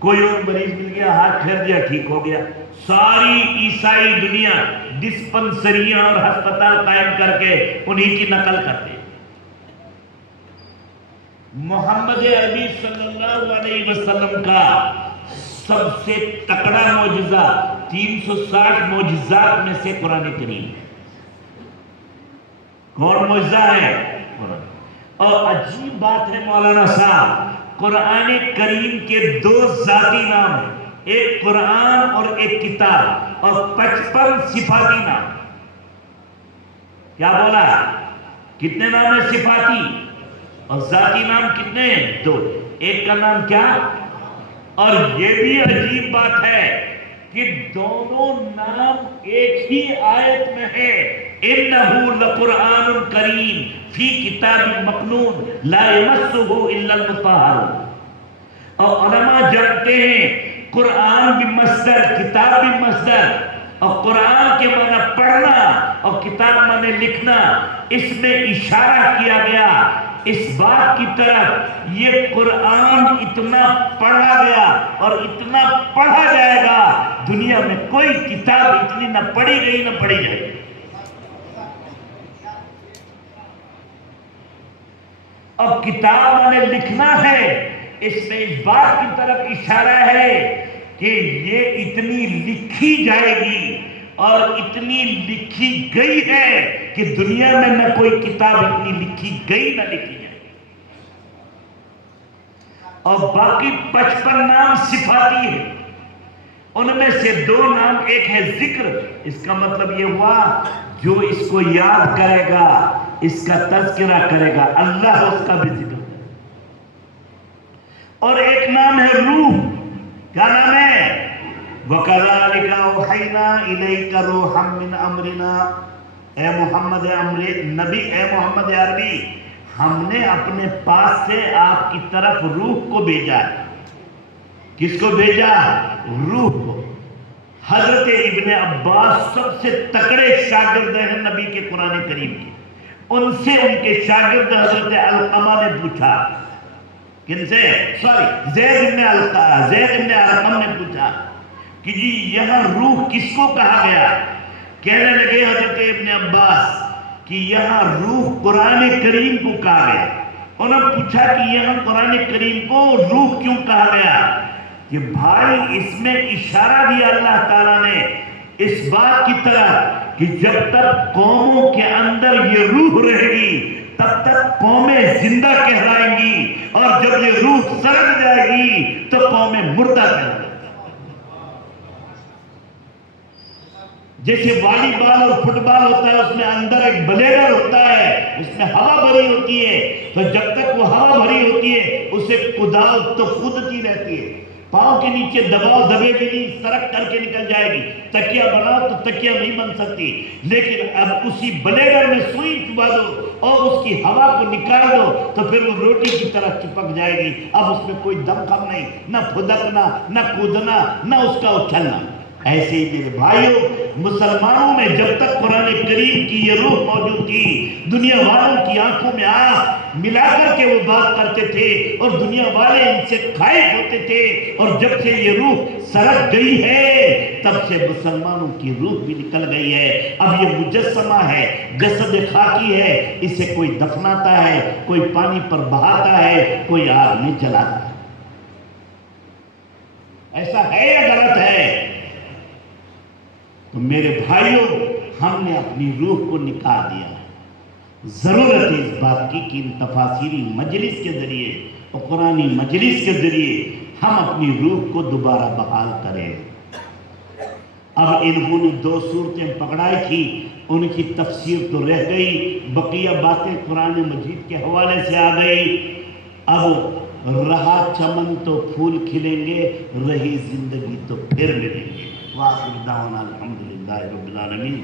کوئی اور مریض مل گیا، ہاتھ پھیر دیا، ٹھیک ہو گیا. ساری عیسائی دنیا ڈسپنسریاں اور ہسپتال قائم کر کے انہی کی نقل کرتے. محمد عربی صلی اللہ علیہ وسلم کا سب سے تکڑا معجزہ 360 معجزات میں سے قرآن کریم. کون معجزہ ہے؟ قرآن. اور عجیب بات ہے مولانا صاحب، قرآن کریم کے 2 ذاتی نام ہیں، ایک قرآن اور ایک کتاب، اور 55 صفاتی نام. کیا بولا؟ کتنے نام ہیں صفاتی؟ اور ذاتی نام کتنے ہیں؟ 2. ایک کا نام کیا؟ اور یہ بھی عجیب بات ہے کہ دونوں نام ایک ہی آیت میں ہے. انہو لقرآن کریم فی کتاب مکنون لا یمسہ الا المطہرون. اور علماء جانتے ہیں قرآن بھی مصدر، کتاب بھی مصدر، اور قرآن کے معنی پڑھنا اور کتاب معنی لکھنا. اس میں اشارہ کیا گیا اس بات کی طرف یہ قرآن اتنا پڑھا گیا اور اتنا پڑھا جائے گا، دنیا میں کوئی کتاب اتنی نہ پڑھی گئی نہ پڑھی جائے گی. اور کتاب معنی لکھنا ہے، اس میں اس بات کی طرف اشارہ ہے کہ یہ اتنی لکھی جائے گی اور اتنی لکھی گئی ہے کہ دنیا میں نہ کوئی کتاب اتنی لکھی گئی نہ لکھی جائے گی. اور باقی 55 نام صفاتی ہیں. ان میں سے 2 نام، ایک ہے ذکر، اس کا مطلب یہ ہوا جو اس کو یاد کرے گا، اس کا تذکرہ کرے گا، اللہ اس کا بھی ذکر کرے گا. اور ایک نام ہے روح. کیا نام ہے؟ وَكَذَلِكَ أَوْحَيْنَا إِلَيْكَ رُوحًا مِّنْ أَمْرِنَا. اے محمد نبی، اے محمد عربی، ہم نے اپنے پاس سے آپ کی طرف روح کو بھیجا. کس کو بھیجا؟ روح کو. حضرت ابن عباس سب سے تکڑے شاگرد ہیں نبی کے قرآن کریم کے. ان سے ان کے شاگرد حضرت علقمہ نے پوچھا. کن سے؟ زید ابن ارقم نے پوچھا کہ جی یہاں روح کس کو کہا گیا؟ کہنے لگے حضرت ابن عباس کہ یہاں روح قرآن کریم کو کہا گیا. انہوں نے پوچھا کہ یہاں قرآن کریم کو روح کیوں کہا گیا؟ کہ بھائی اس میں اشارہ دیا اللہ تعالیٰ نے اس بات کی طرف کہ جب تک قوموں کے اندر یہ روح رہے گی تب تک قومیں زندہ کہلائیں گی، اور جب یہ روح سرک جائے گی تو قومیں مردہ کہلائیں گی. جیسے والی بال اور فٹ بال ہوتا ہے، اس میں اندر ایک بلیڈر ہوتا ہے، اس میں ہوا بھری ہوتی ہے، تو جب تک وہ ہوا بھری ہوتی ہے اسے کداؤ تو کودتی رہتی ہے. پاؤں کے نیچے دباؤ، دبے گی نہیں، سرک کر کے نکل جائے گی. تکیہ بناؤ تو تکیہ نہیں بن سکتی. لیکن اب اسی بلیڈر میں سوئی چبا دو اور اس کی ہوا کو نکال دو تو پھر وہ روٹی کی طرح چپک جائے گی. اب اس میں کوئی دم خم نہیں، نہ پھدکنا، نہ کودنا، نہ اس کا اچھلنا. ایسے ہی میرے بھائیوں، مسلمانوں میں جب تک قرآن کریم کی یہ روح موجود تھی، دنیا والوں کی آنکھوں میں آنکھ ملا کر کے وہ بات کرتے تھے اور دنیا والے ان سے خائف ہوتے تھے. اور جب سے یہ روح سرک گئی ہے تب سے مسلمانوں کی روح بھی نکل گئی ہے. اب یہ مجسمہ ہے، جسد خاکی ہے، اسے کوئی دفناتا ہے، کوئی پانی پر بہاتا ہے، کوئی آگ میں جلاتا ہے. ایسا ہے یا غلط ہے؟ تو میرے بھائیوں، ہم نے اپنی روح کو نکال دیا. ضرورت ہے اس بات کی کہ ان تفاسیری مجلس کے ذریعے اور قرآنی مجلس کے ذریعے ہم اپنی روح کو دوبارہ بحال کریں. اب انہوں نے 2 صورتیں پکڑائی تھی، ان کی تفسیر تو رہ گئی، بقیہ باتیں قرآن مجید کے حوالے سے آ گئی. اب رہا چمن تو پھول کھلیں گے، رہی زندگی تو پھر ملیں گے. وآخر دعوانا الحمدللہ رب العالمین.